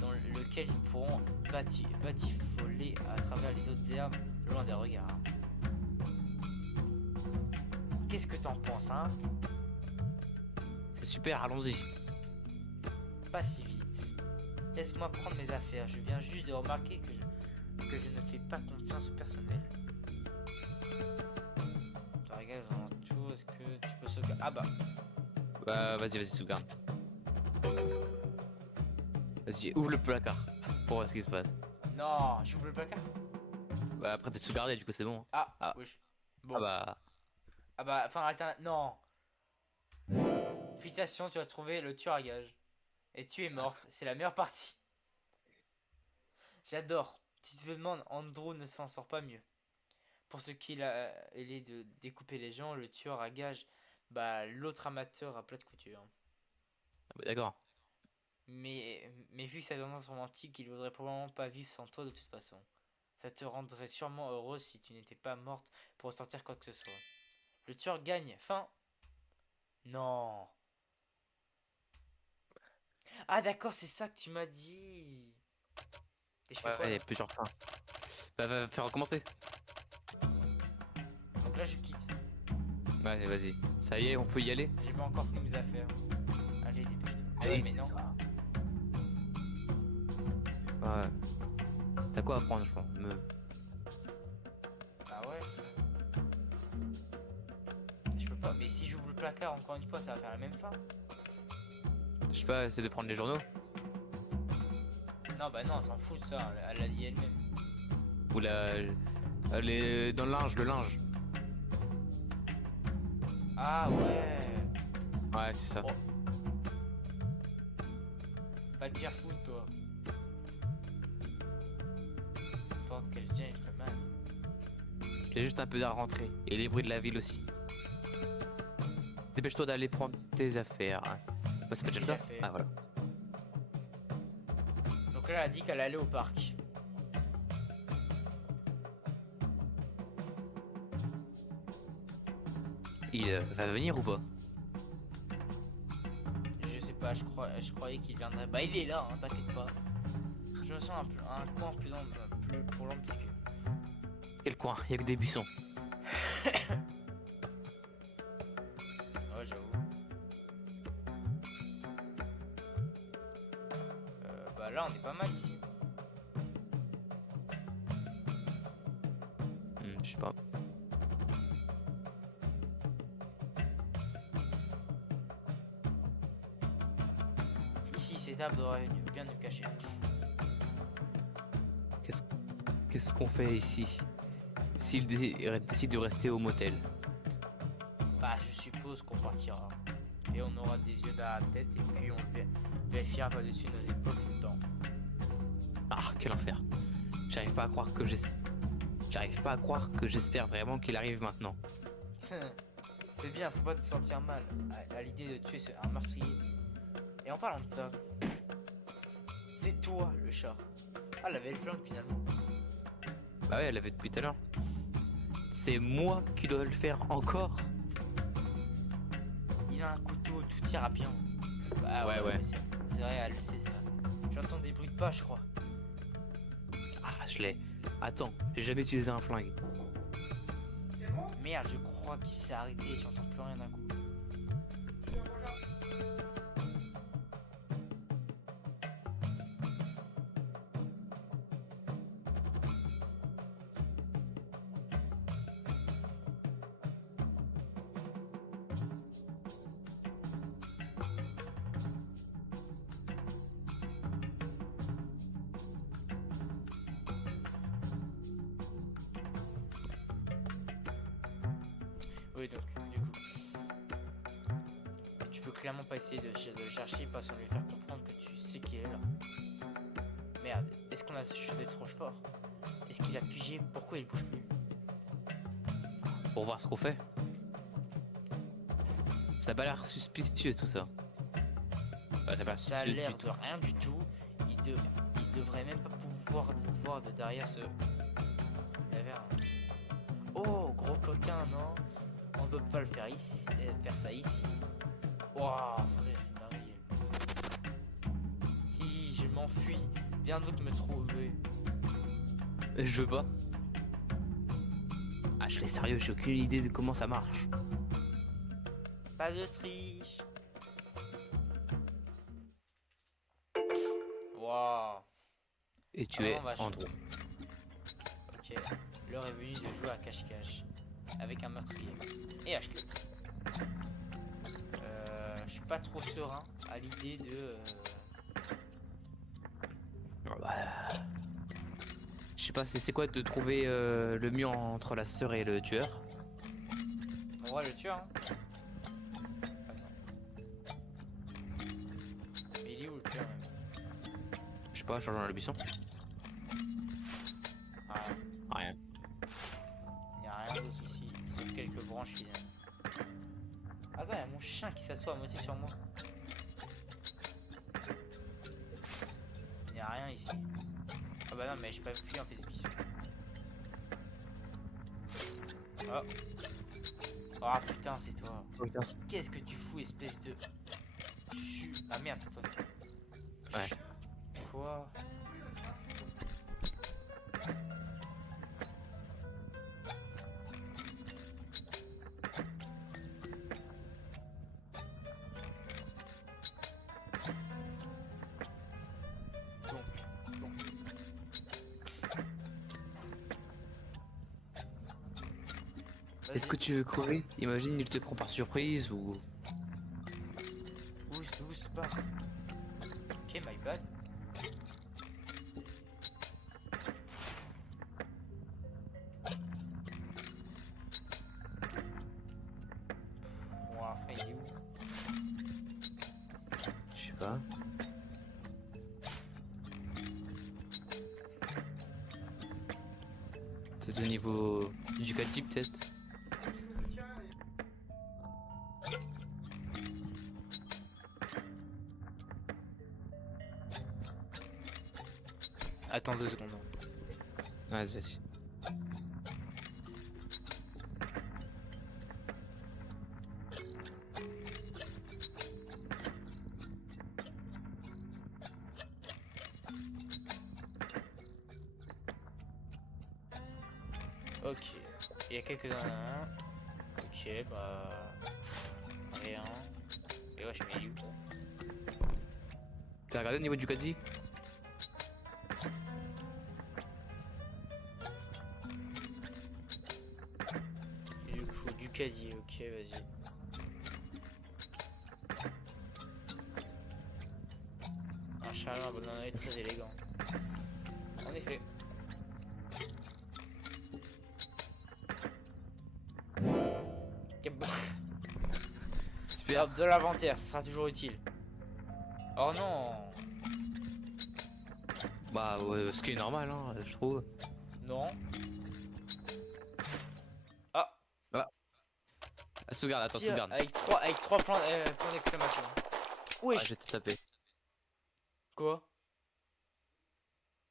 dans lequel nous pourrons batifoler à travers les autres herbes, loin des regards. Qu'est-ce que t'en penses, hein? C'est super, allons-y. Pas si vite. Laisse-moi prendre mes affaires. Je viens juste de remarquer que je ne fais pas confiance au personnel. Regarde vraiment tout. Est-ce que tu peux sauvegarder? Ah bah. Bah, vas-y, sauvegarde. Vas-y, ouvre le placard pour voir ce qui se passe. Non, j'ouvre le placard. Bah, après, t'es sauvegardé, du coup, c'est bon. Ah, Ah. wesh. Bon. Ah bah. Ah bah, enfin, non. Félicitations, tu as trouvé le tueur à gage. Et tu es morte. C'est la meilleure partie. J'adore. Si tu te demandes, Andrew ne s'en sort pas mieux. Pour ce qu'il est de découper les gens, le tueur à gage, bah, l'autre amateur à plat de couture. Ah bah, d'accord. Mais vu sa tendance romantique, il voudrait probablement pas vivre sans toi de toute façon. Ça te rendrait sûrement heureuse si tu n'étais pas morte pour ressentir quoi que ce soit. Le tueur gagne. Fin. Non. Ah d'accord, c'est ça que tu m'as dit. Et je fais quoi, Ouais, il y là a plusieurs fins. Bah, va faire recommencer. Donc là je quitte. Ouais, vas-y. Ça y est, on peut y aller? J'ai pas encore fini mes affaires. Allez, dépêche-toi. Allez. Mais non. Ouais. T'as quoi à prendre, je pense. Ah ouais. Je peux pas. Mais si j'ouvre le placard encore une fois, ça va faire la même fin. Je sais pas, essayer de prendre les journaux. Non, bah non, elle s'en fout de ça, elle l'a dit elle-même. Ou elle est dans le linge. Ah ouais. Ouais, c'est ça. Oh. Pas de dire foot, toi. N'importe quel gentleman. Il y a juste un peu à rentrer. Et les bruits de la ville aussi. Dépêche-toi d'aller prendre tes affaires. Hein. Bah, c'est pas déjà le Déjà cas. fait. Ah voilà. Donc là, elle a dit qu'elle allait au parc. Il va venir ou pas? Je sais pas, je croyais qu'il viendrait. Bah, il est là, hein, t'inquiète pas. Je me sens un coin plus pour l'ambisque. Quel coin? Il y a que des buissons. Ouais, j'avoue. Bah là, on est pas mal ici. Je sais pas. Ici, ces tables devraient bien nous cacher. Qu'est-ce qu'on fait ici? S'il décide de rester au motel. Bah, je suppose qu'on partira. Et on aura des yeux dans la tête et puis on vérifiera par-dessus nos épaules tout le temps. Ah, quel enfer. J'arrive pas à croire que j'espère vraiment qu'il arrive maintenant. C'est bien, faut pas te sentir mal à l'idée de tuer un meurtrier. Et en parlant de ça, c'est toi le chat. Ah, elle avait le flingue finalement. Bah ouais, elle l'avait depuis tout à l'heure. C'est moi qui dois le faire encore. Il a un couteau, tout ira bien. Bah Ouais. mais c'est vrai, elle le sait ça. J'entends des bruits de pas, je crois. Ah, je l'ai. Attends, j'ai jamais utilisé un flingue. Merde, je crois qu'il s'est arrêté et j'entends plus rien d'un coup. Oui, donc, du coup. Mais tu peux clairement pas essayer de le chercher parce qu'on lui faire comprendre que tu sais qu'il est là. Merde, est-ce qu'on a des trop fort? Est-ce qu'il a pigé? Pourquoi il bouge plus? Pour voir ce qu'on fait. Ça a pas l'air suspicieux tout ça. Bah, ça Ça a l'air de rien du tout. Il devrait même pas pouvoir nous voir de derrière ce... Oh, gros coquin, non? On peut pas le faire ici, faire ça ici. Waouh, frère, c'est dingue. Hi, je m'enfuis. Viens donc me trouver. Je veux pas. Ah, je suis sérieux, j'ai aucune idée de comment ça marche. Pas de triche. Waouh. Et tu es on va Andrew. Ok, l'heure est venue de jouer à cache-cache avec un meurtrier et Ashley. Je suis pas trop serein à l'idée de. Je sais pas, c'est quoi de trouver le mieux entre la sœur et le tueur? On va le tuer, hein. Mais il est où le tueur même? Je sais pas, changeant la buisson. Ah, Rien. il n'y a rien d'autre ici, sauf quelques branches qui. Attends, il y a mon chien qui s'assoit à moitié sur moi. Il n'y a rien ici. Ah bah non, mais j'ai pas fui en fait des missions. Oh. Oh putain, c'est toi. Qu'est-ce que tu fous, espèce de. Ah merde, c'est toi ça. Ouais. Quoi? Est-ce que tu veux crever? Imagine, il te prend par surprise ou... Où se passe? Ok, my bad. Peut-être au niveau du Ducati peut-être. Attends 2 secondes. Vas-y, vas-y. Ok. Il y a quelques-uns. Ok, bah. Rien. Et ouais, je mets où? T'as regardé au niveau du Ducati? Du coup, Ducati, ok, vas-y. Un chaland abandonné très élégant. En effet. Super. Hop, de l'inventaire, ce sera toujours utile. Oh non. Bah ouais, ce qui est normal hein, je trouve. Non. Ah, Ah, sauvegarde, attends, tire sauvegarde. avec trois points d'exclamation. Ah, Wesh. je vais te taper. Quoi?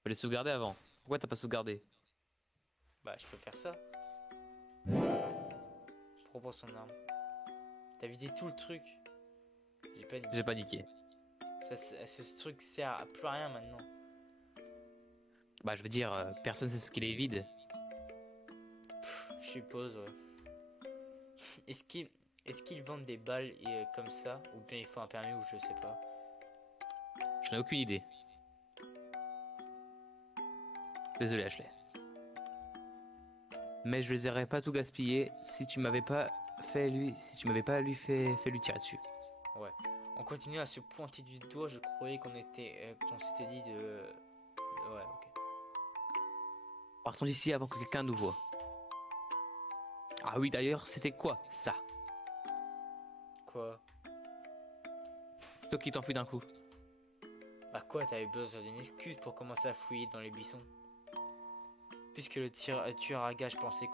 Fallait sauvegarder avant. Pourquoi t'as pas sauvegardé? Bah, je peux faire ça. Propose son arme. T'as vidé tout le truc. J'ai paniqué. J'ai paniqué. Ce truc sert à plus rien maintenant. Bah je veux dire, personne sait ce qu'il est vide. Je suppose, ouais. Est-ce qu'ils vendent des balles comme ça? Ou bien il faut un permis ou je sais pas. J'en ai aucune idée. Désolé Ashley. Mais je les aurais pas tout gaspillé si tu m'avais pas fait lui. Si tu m'avais pas fait lui tirer dessus. Ouais. On continue à se pointer du doigt. Je croyais qu'on s'était dit de. Ouais, ok. Partons d'ici avant que quelqu'un nous voie. Ah oui d'ailleurs, c'était quoi ça? Quoi? Toi qui t'enfuis d'un coup. Bah quoi, t'avais besoin d'une excuse pour commencer à fouiller dans les buissons? Puisque le tueur à gage pensait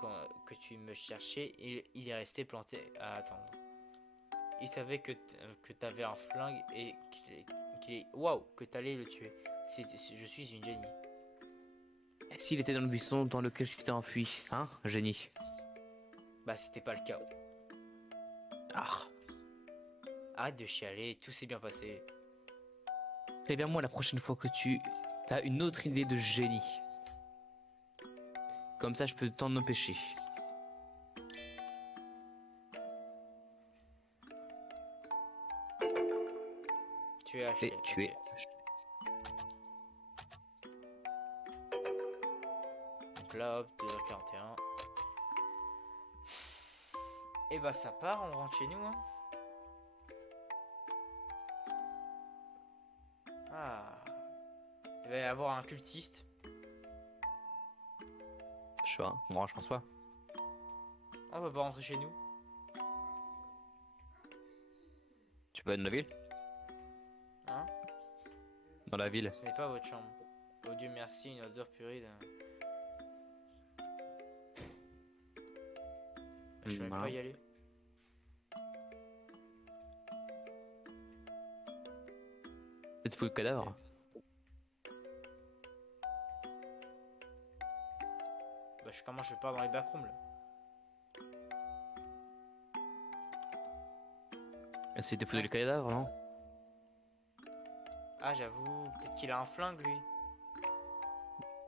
que tu me cherchais, il est resté planté à attendre. Il savait que t'avais un flingue et waouh, que t'allais le tuer. Je suis une génie. Et s'il était dans le buisson dans lequel tu t'es enfui, hein, génie? Bah c'était pas le cas. Ah, Arrête de chialer, tout s'est bien passé. préviens-moi la prochaine fois que tu as une autre idée de génie. Comme ça je peux t'en empêcher. Tu es haché. Et tu es... Donc là, hop, 2h41. Et bah ça part, on rentre chez nous, hein. Ah. Il va y avoir un cultiste. Je sais pas, moi je pense pas. On va pas rentrer chez nous. Tu peux aller dans la ville? Hein? Dans la ville. Ce n'est pas votre chambre. Oh Dieu merci, une odeur purée. Je peux même Non. pas y aller. Peut-être fouiller le cadavre. Bah comment je pars dans les backrooms là? Essaye de fouiller le cadavre, non? Ah j'avoue, peut-être qu'il a un flingue lui.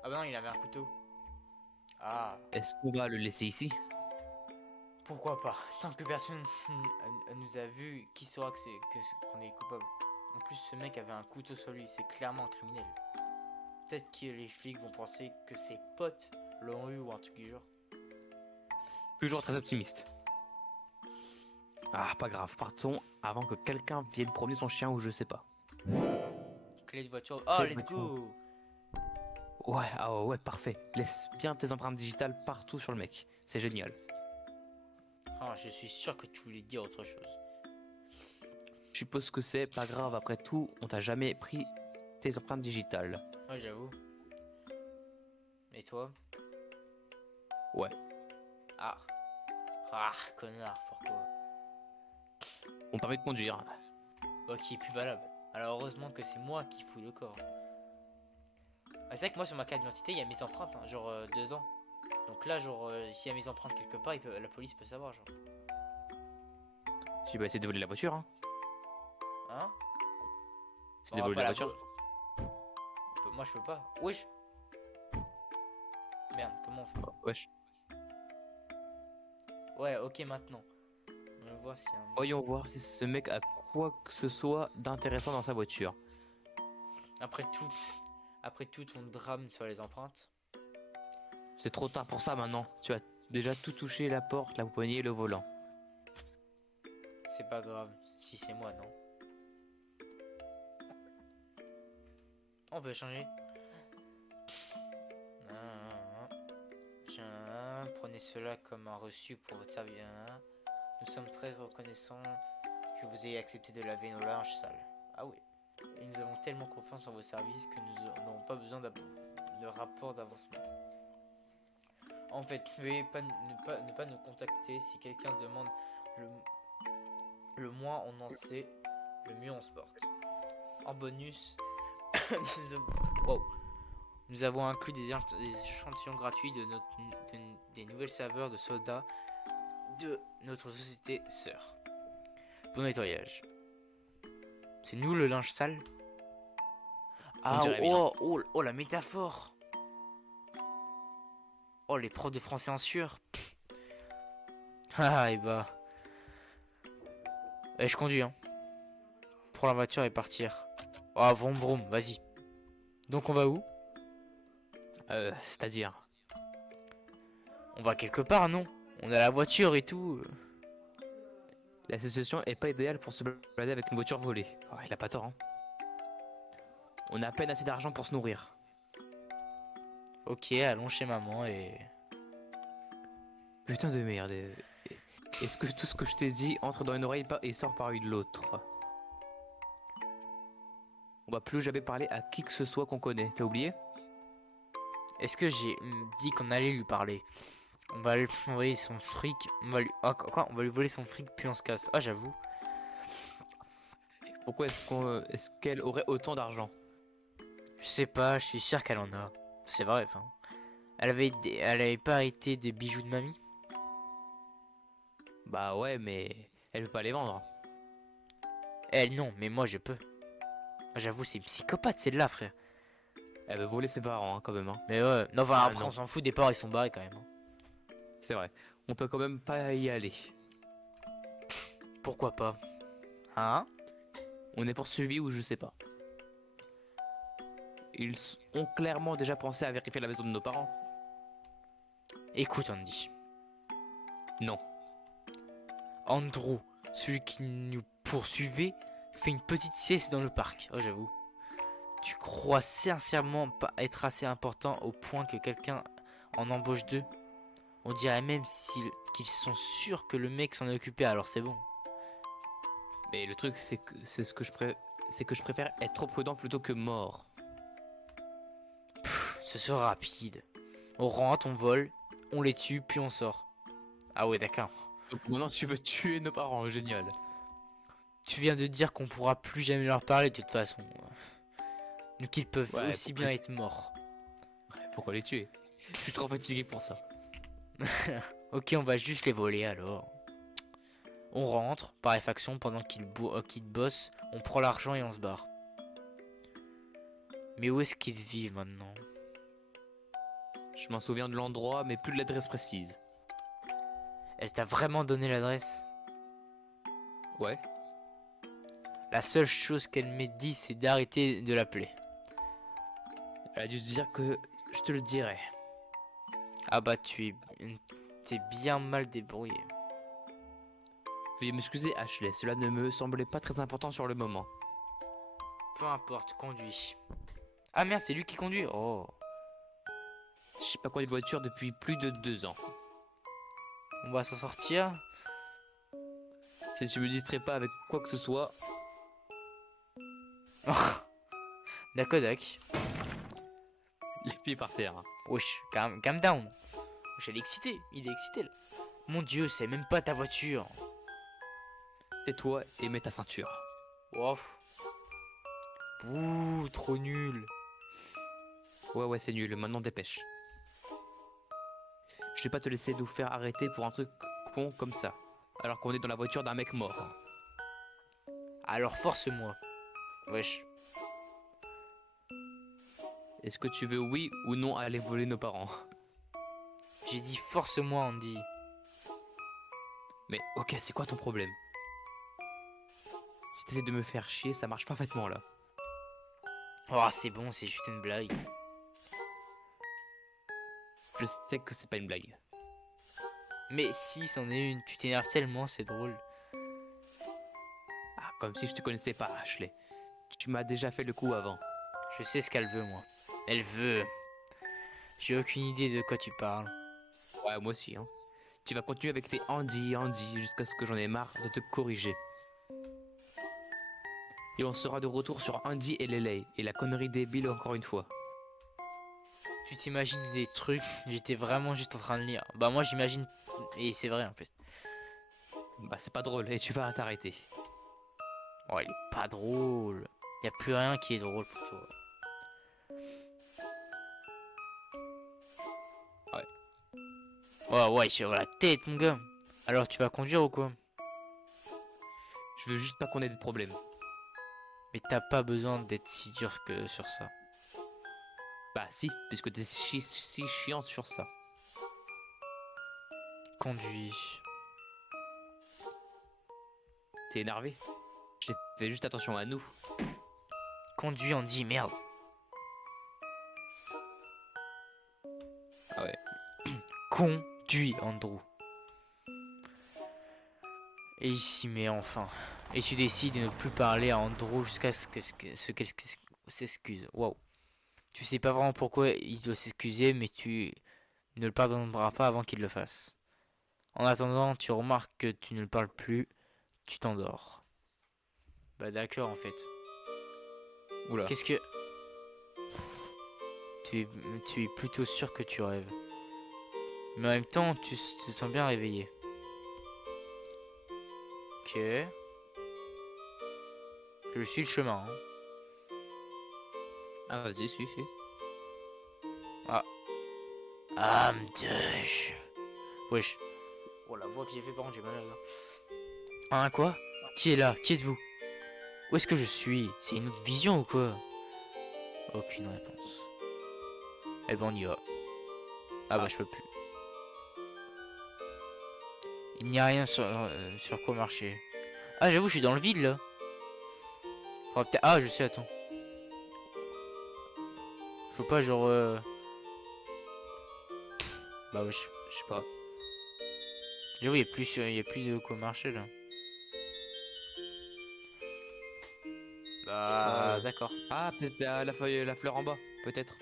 Ah bah non, il avait un couteau. Ah, Est-ce qu'on va le laisser ici? pourquoi pas? Tant que personne nous a vu, qui saura qu'on est coupable? En plus, ce mec avait un couteau sur lui, c'est clairement un criminel. Peut-être que les flics vont penser que ses potes l'ont eu ou un truc du genre. Toujours très optimiste. Ah, pas grave, partons avant que quelqu'un vienne promener son chien ou je sais pas. Clé de voiture. Oh, Clé de let's voiture. go! Ouais, ah ouais, parfait. Laisse bien tes empreintes digitales partout sur le mec. C'est génial. Ah, je suis sûr que tu voulais dire autre chose. Je suppose que c'est pas grave, après tout, on t'a jamais pris tes empreintes digitales. Ouais, j'avoue. Et toi? Ouais. Ah. Ah, connard, pourquoi? Mon permis de conduire. Bah, qui est plus valable. Alors heureusement que c'est moi qui fous le corps. Ah, c'est vrai que moi sur ma carte d'identité il y a mes empreintes, hein, genre dedans. Donc là, genre, s'il y a mes empreintes quelque part, la police peut savoir, genre. Tu vas essayer de voler la voiture, hein. Hein? C'est Bon, de on va voler pas la la voiture. Moi je peux pas. Wesh. Merde, comment on fait? Wesh. Ouais, ok, maintenant. On va voir si un... Voyons voir si ce mec a quoi que ce soit d'intéressant dans sa voiture. Après tout ton drame sur les empreintes. C'est trop tard pour ça maintenant. Tu as déjà tout touché, la porte, la poignée et le volant. C'est pas grave, si c'est moi, non. On peut changer. Tiens, prenez cela comme un reçu pour votre service. Nous sommes très reconnaissants que vous ayez accepté de laver nos linges sales. Ah oui. Et nous avons tellement confiance en vos services que nous n'aurons pas besoin de rapport d'avancement. En fait, veuillez ne pas nous contacter si quelqu'un demande le moins on en sait, le mieux on se porte. En bonus, nous avons inclus des échantillons gratuits des nouvelles saveurs de soda de notre société sœur. Bon nettoyage. C'est nous le linge sale? Ah, dirait bien. oh, la métaphore. Oh, les profs de français en sueur. Ah, et bah. Et je conduis, hein. Prends la voiture et partir. Oh, vroom vroom, vas-y. Donc on va où? C'est-à-dire. On va quelque part, non? On a la voiture et tout. La situation est pas idéale pour se balader avec une voiture volée. Oh, il a pas tort, hein. On a à peine assez d'argent pour se nourrir. Ok, allons chez maman et... Putain de merde. Est-ce que tout ce que je t'ai dit entre dans une oreille et sort par une l'autre? On va plus jamais parler à qui que ce soit qu'on connaît. T'as oublié? Est-ce que j'ai dit qu'on allait lui parler? On va lui envoyer son fric. On va lui... Ah, quoi? On va lui voler son fric puis on se casse. Ah, j'avoue. Pourquoi est-ce qu'elle aurait autant d'argent? Je sais pas, je suis sûr qu'elle en a. C'est vrai, enfin. Elle avait pas été des bijoux de mamie? Bah ouais, mais elle veut pas les vendre. Elle, non, mais moi je peux. J'avoue, c'est une psychopathe celle-là, frère. Elle veut voler ses parents, hein, quand même. Hein. Mais ouais, non, enfin, Ah, après non. on s'en fout des parts, ils sont barrés quand même. Hein. C'est vrai. On peut quand même pas y aller. Pourquoi pas? Hein? On est poursuivi ou je sais pas. Ils ont clairement déjà pensé à vérifier la maison de nos parents. Écoute, Andy. Non. Andrew, celui qui nous poursuivait, fait une petite sieste dans le parc. Oh, j'avoue. Tu crois sincèrement pas être assez important au point que quelqu'un en embauche deux? On dirait même qu'ils sont sûrs que le mec s'en est occupé, alors c'est bon. Mais le truc, c'est que je préfère être trop prudent plutôt que mort. Ce sera rapide. On rentre, on vole, on les tue, puis on sort. Ah ouais, d'accord. Donc maintenant, tu veux tuer nos parents, génial. Tu viens de dire qu'on pourra plus jamais leur parler de toute façon. Donc ils peuvent Ouais, aussi bien être morts. Pourquoi les tuer? Je suis trop fatigué pour ça. Ok, on va juste les voler alors. On rentre, par effraction, pendant qu'ils bossent, on prend l'argent et on se barre. Mais où est-ce qu'ils vivent maintenant? Je m'en souviens de l'endroit, mais plus de l'adresse précise. Elle t'a vraiment donné l'adresse? Ouais. La seule chose qu'elle m'ait dit, c'est d'arrêter de l'appeler. Elle a dû se dire que je te le dirai. Ah bah t'es bien mal débrouillé. Veuillez m'excuser, Ashley, cela ne me semblait pas très important sur le moment. Peu importe, conduis. Ah merde, c'est lui qui conduit. Oh. Je sais pas conduire de voiture depuis plus de 2 ans. On va s'en sortir. Si tu me distrais pas avec quoi que ce soit... Dakodak. Les pieds par terre. Wesh, calm down. Elle est excitée. Il est excité là. Mon dieu, c'est même pas ta voiture. Tais-toi et mets ta ceinture. Wow. Ouh, trop nul. Ouais, c'est nul. Maintenant, dépêche. Je vais pas te laisser nous faire arrêter pour un truc con comme ça. Alors qu'on est dans la voiture d'un mec mort. Alors force-moi. Wesh. Est-ce que tu veux oui ou non aller voler nos parents? J'ai dit force-moi, Andy. Mais ok, c'est quoi ton problème? Si t'essaies de me faire chier, ça marche parfaitement là. Oh, c'est bon, c'est juste une blague. Je sais que c'est pas une blague. Mais si, c'en est une. Tu t'énerves tellement, c'est drôle. Ah, comme si je te connaissais pas, Ashley. Tu m'as déjà fait le coup avant. Je sais ce qu'elle veut, moi. Elle veut... J'ai aucune idée de quoi tu parles. Ouais, moi aussi, hein. Tu vas continuer avec tes Andy, jusqu'à ce que j'en ai marre de te corriger. Et on sera de retour sur Andy et Lele, et la connerie débile encore une fois. Tu t'imagines des trucs, j'étais vraiment juste en train de lire. Bah moi j'imagine... Et c'est vrai en plus. Bah c'est pas drôle, et tu vas t'arrêter. Oh, il est pas drôle. Y a plus rien qui est drôle pour toi. Ouais. Oh ouais, sur la tête mon gars. Alors tu vas conduire ou quoi? Je veux juste pas qu'on ait de problème. Mais t'as pas besoin d'être si dur que sur ça. Bah si, puisque t'es si chiant sur ça. Conduis. T'es énervé? J'ai fait juste attention à nous. Conduis, on dit merde. Ah ouais. Conduis, Andrew. Et il s'y met enfin. Et tu décides de ne plus parler à Andrew jusqu'à ce qu'elle s'excuse. Waouh. Tu sais pas vraiment pourquoi il doit s'excuser, mais tu ne le pardonneras pas avant qu'il le fasse. En attendant, tu remarques que tu ne le parles plus, tu t'endors. Bah d'accord en fait. Oula. Qu'est-ce que... Tu es plutôt sûr que tu rêves. Mais en même temps, tu te sens bien réveillé. Ok. Je suis le chemin. Hein. Ah vas-y, suis. Ah, m'deuge. Wesh. Oh la voix que j'ai fait par contre, j'ai mal à la gorge. Hein, quoi? Qui est là? Qui êtes-vous? Où est-ce que je suis? C'est une autre vision ou quoi? Aucune réponse. Eh ben on y va. Ah bah je peux plus. Il n'y a rien sur quoi marcher. Ah j'avoue je suis dans le vide là. Ah je sais, attends. Faut pas genre... Bah wesh. Je sais pas. J'avoue y a plus de quoi marcher là. Bah d'accord. Ah, peut-être la feuille, la fleur en bas, peut-être.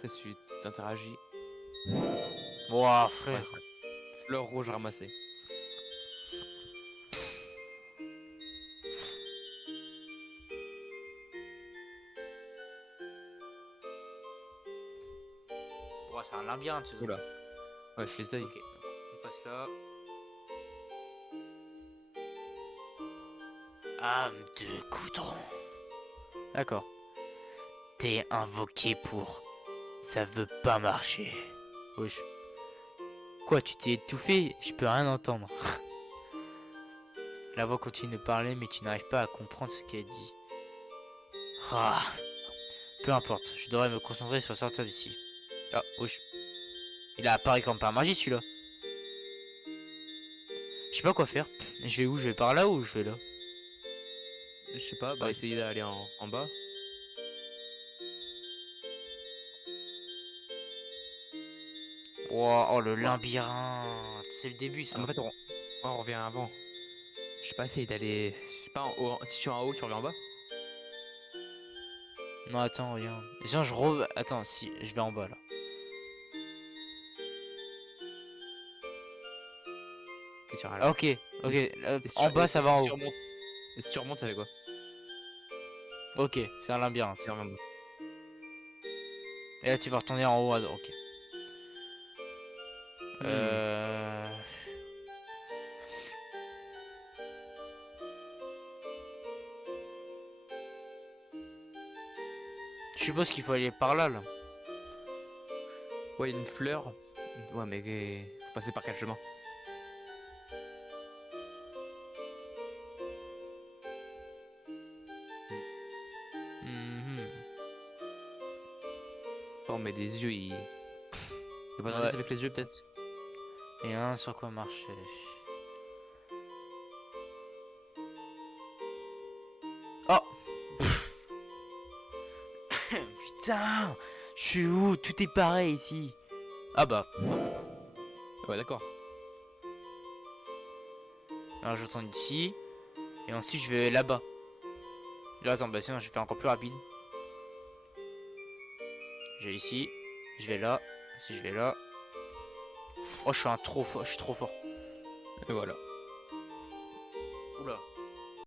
Peut-être si t'interagis. Ouah frère. Ouais, fleur rouge ramassée. Ouah c'est un labyrinthe ce truc. Oula. Ouais, je les aille. Ok, on passe là. Âme de goudron. D'accord. T'es invoqué pour... Ça veut pas marcher. Wesh. Quoi, tu t'es étouffé? Je peux rien entendre. La voix continue de parler, mais tu n'arrives pas à comprendre ce qu'elle dit. Ah. Peu importe, je devrais me concentrer sur sortir d'ici. Ah, wesh. Il a apparu comme par magie celui-là. Je sais pas quoi faire. Je vais où? Je vais par là ou je vais là? Je sais pas, bah Ouais. essayer d'aller en bas. Wow, oh le labyrinthe. C'est le début ça. En fait, on revient avant. Je sais pas, essayer d'aller... Je sais pas, en haut, si tu es en haut, tu reviens en bas? Non attends, regarde. Genre Attends, si, je vais en bas là. Ok, tu reviens Ah, là. ok, ok. Et si En tu- bas et ça si va en tu haut. remontes- Et si tu remontes, ça fait quoi? Ok, c'est un labyrinthe. Tu reviens en bas. Et là tu vas retourner en haut à... Ok. Euh... Je suppose qu'il faut aller par là, là. Ouais, une fleur. Ouais, mais faut passer par quel chemin? Mhm. Oh, mais des yeux, il. Faut pas Ouais. d'indice avec les yeux, peut-être? Et un sur quoi marcher. Oh. Putain, je suis où? Tout est pareil ici. Ah bah. Ouais, d'accord. Alors je retourne ici. Et ensuite je vais là-bas. Là, attends, bah sinon je fais encore plus rapide. Je vais ici. Je vais là. Si je vais là. Oh, je suis trop fort. Je suis trop fort. Et voilà. Oula.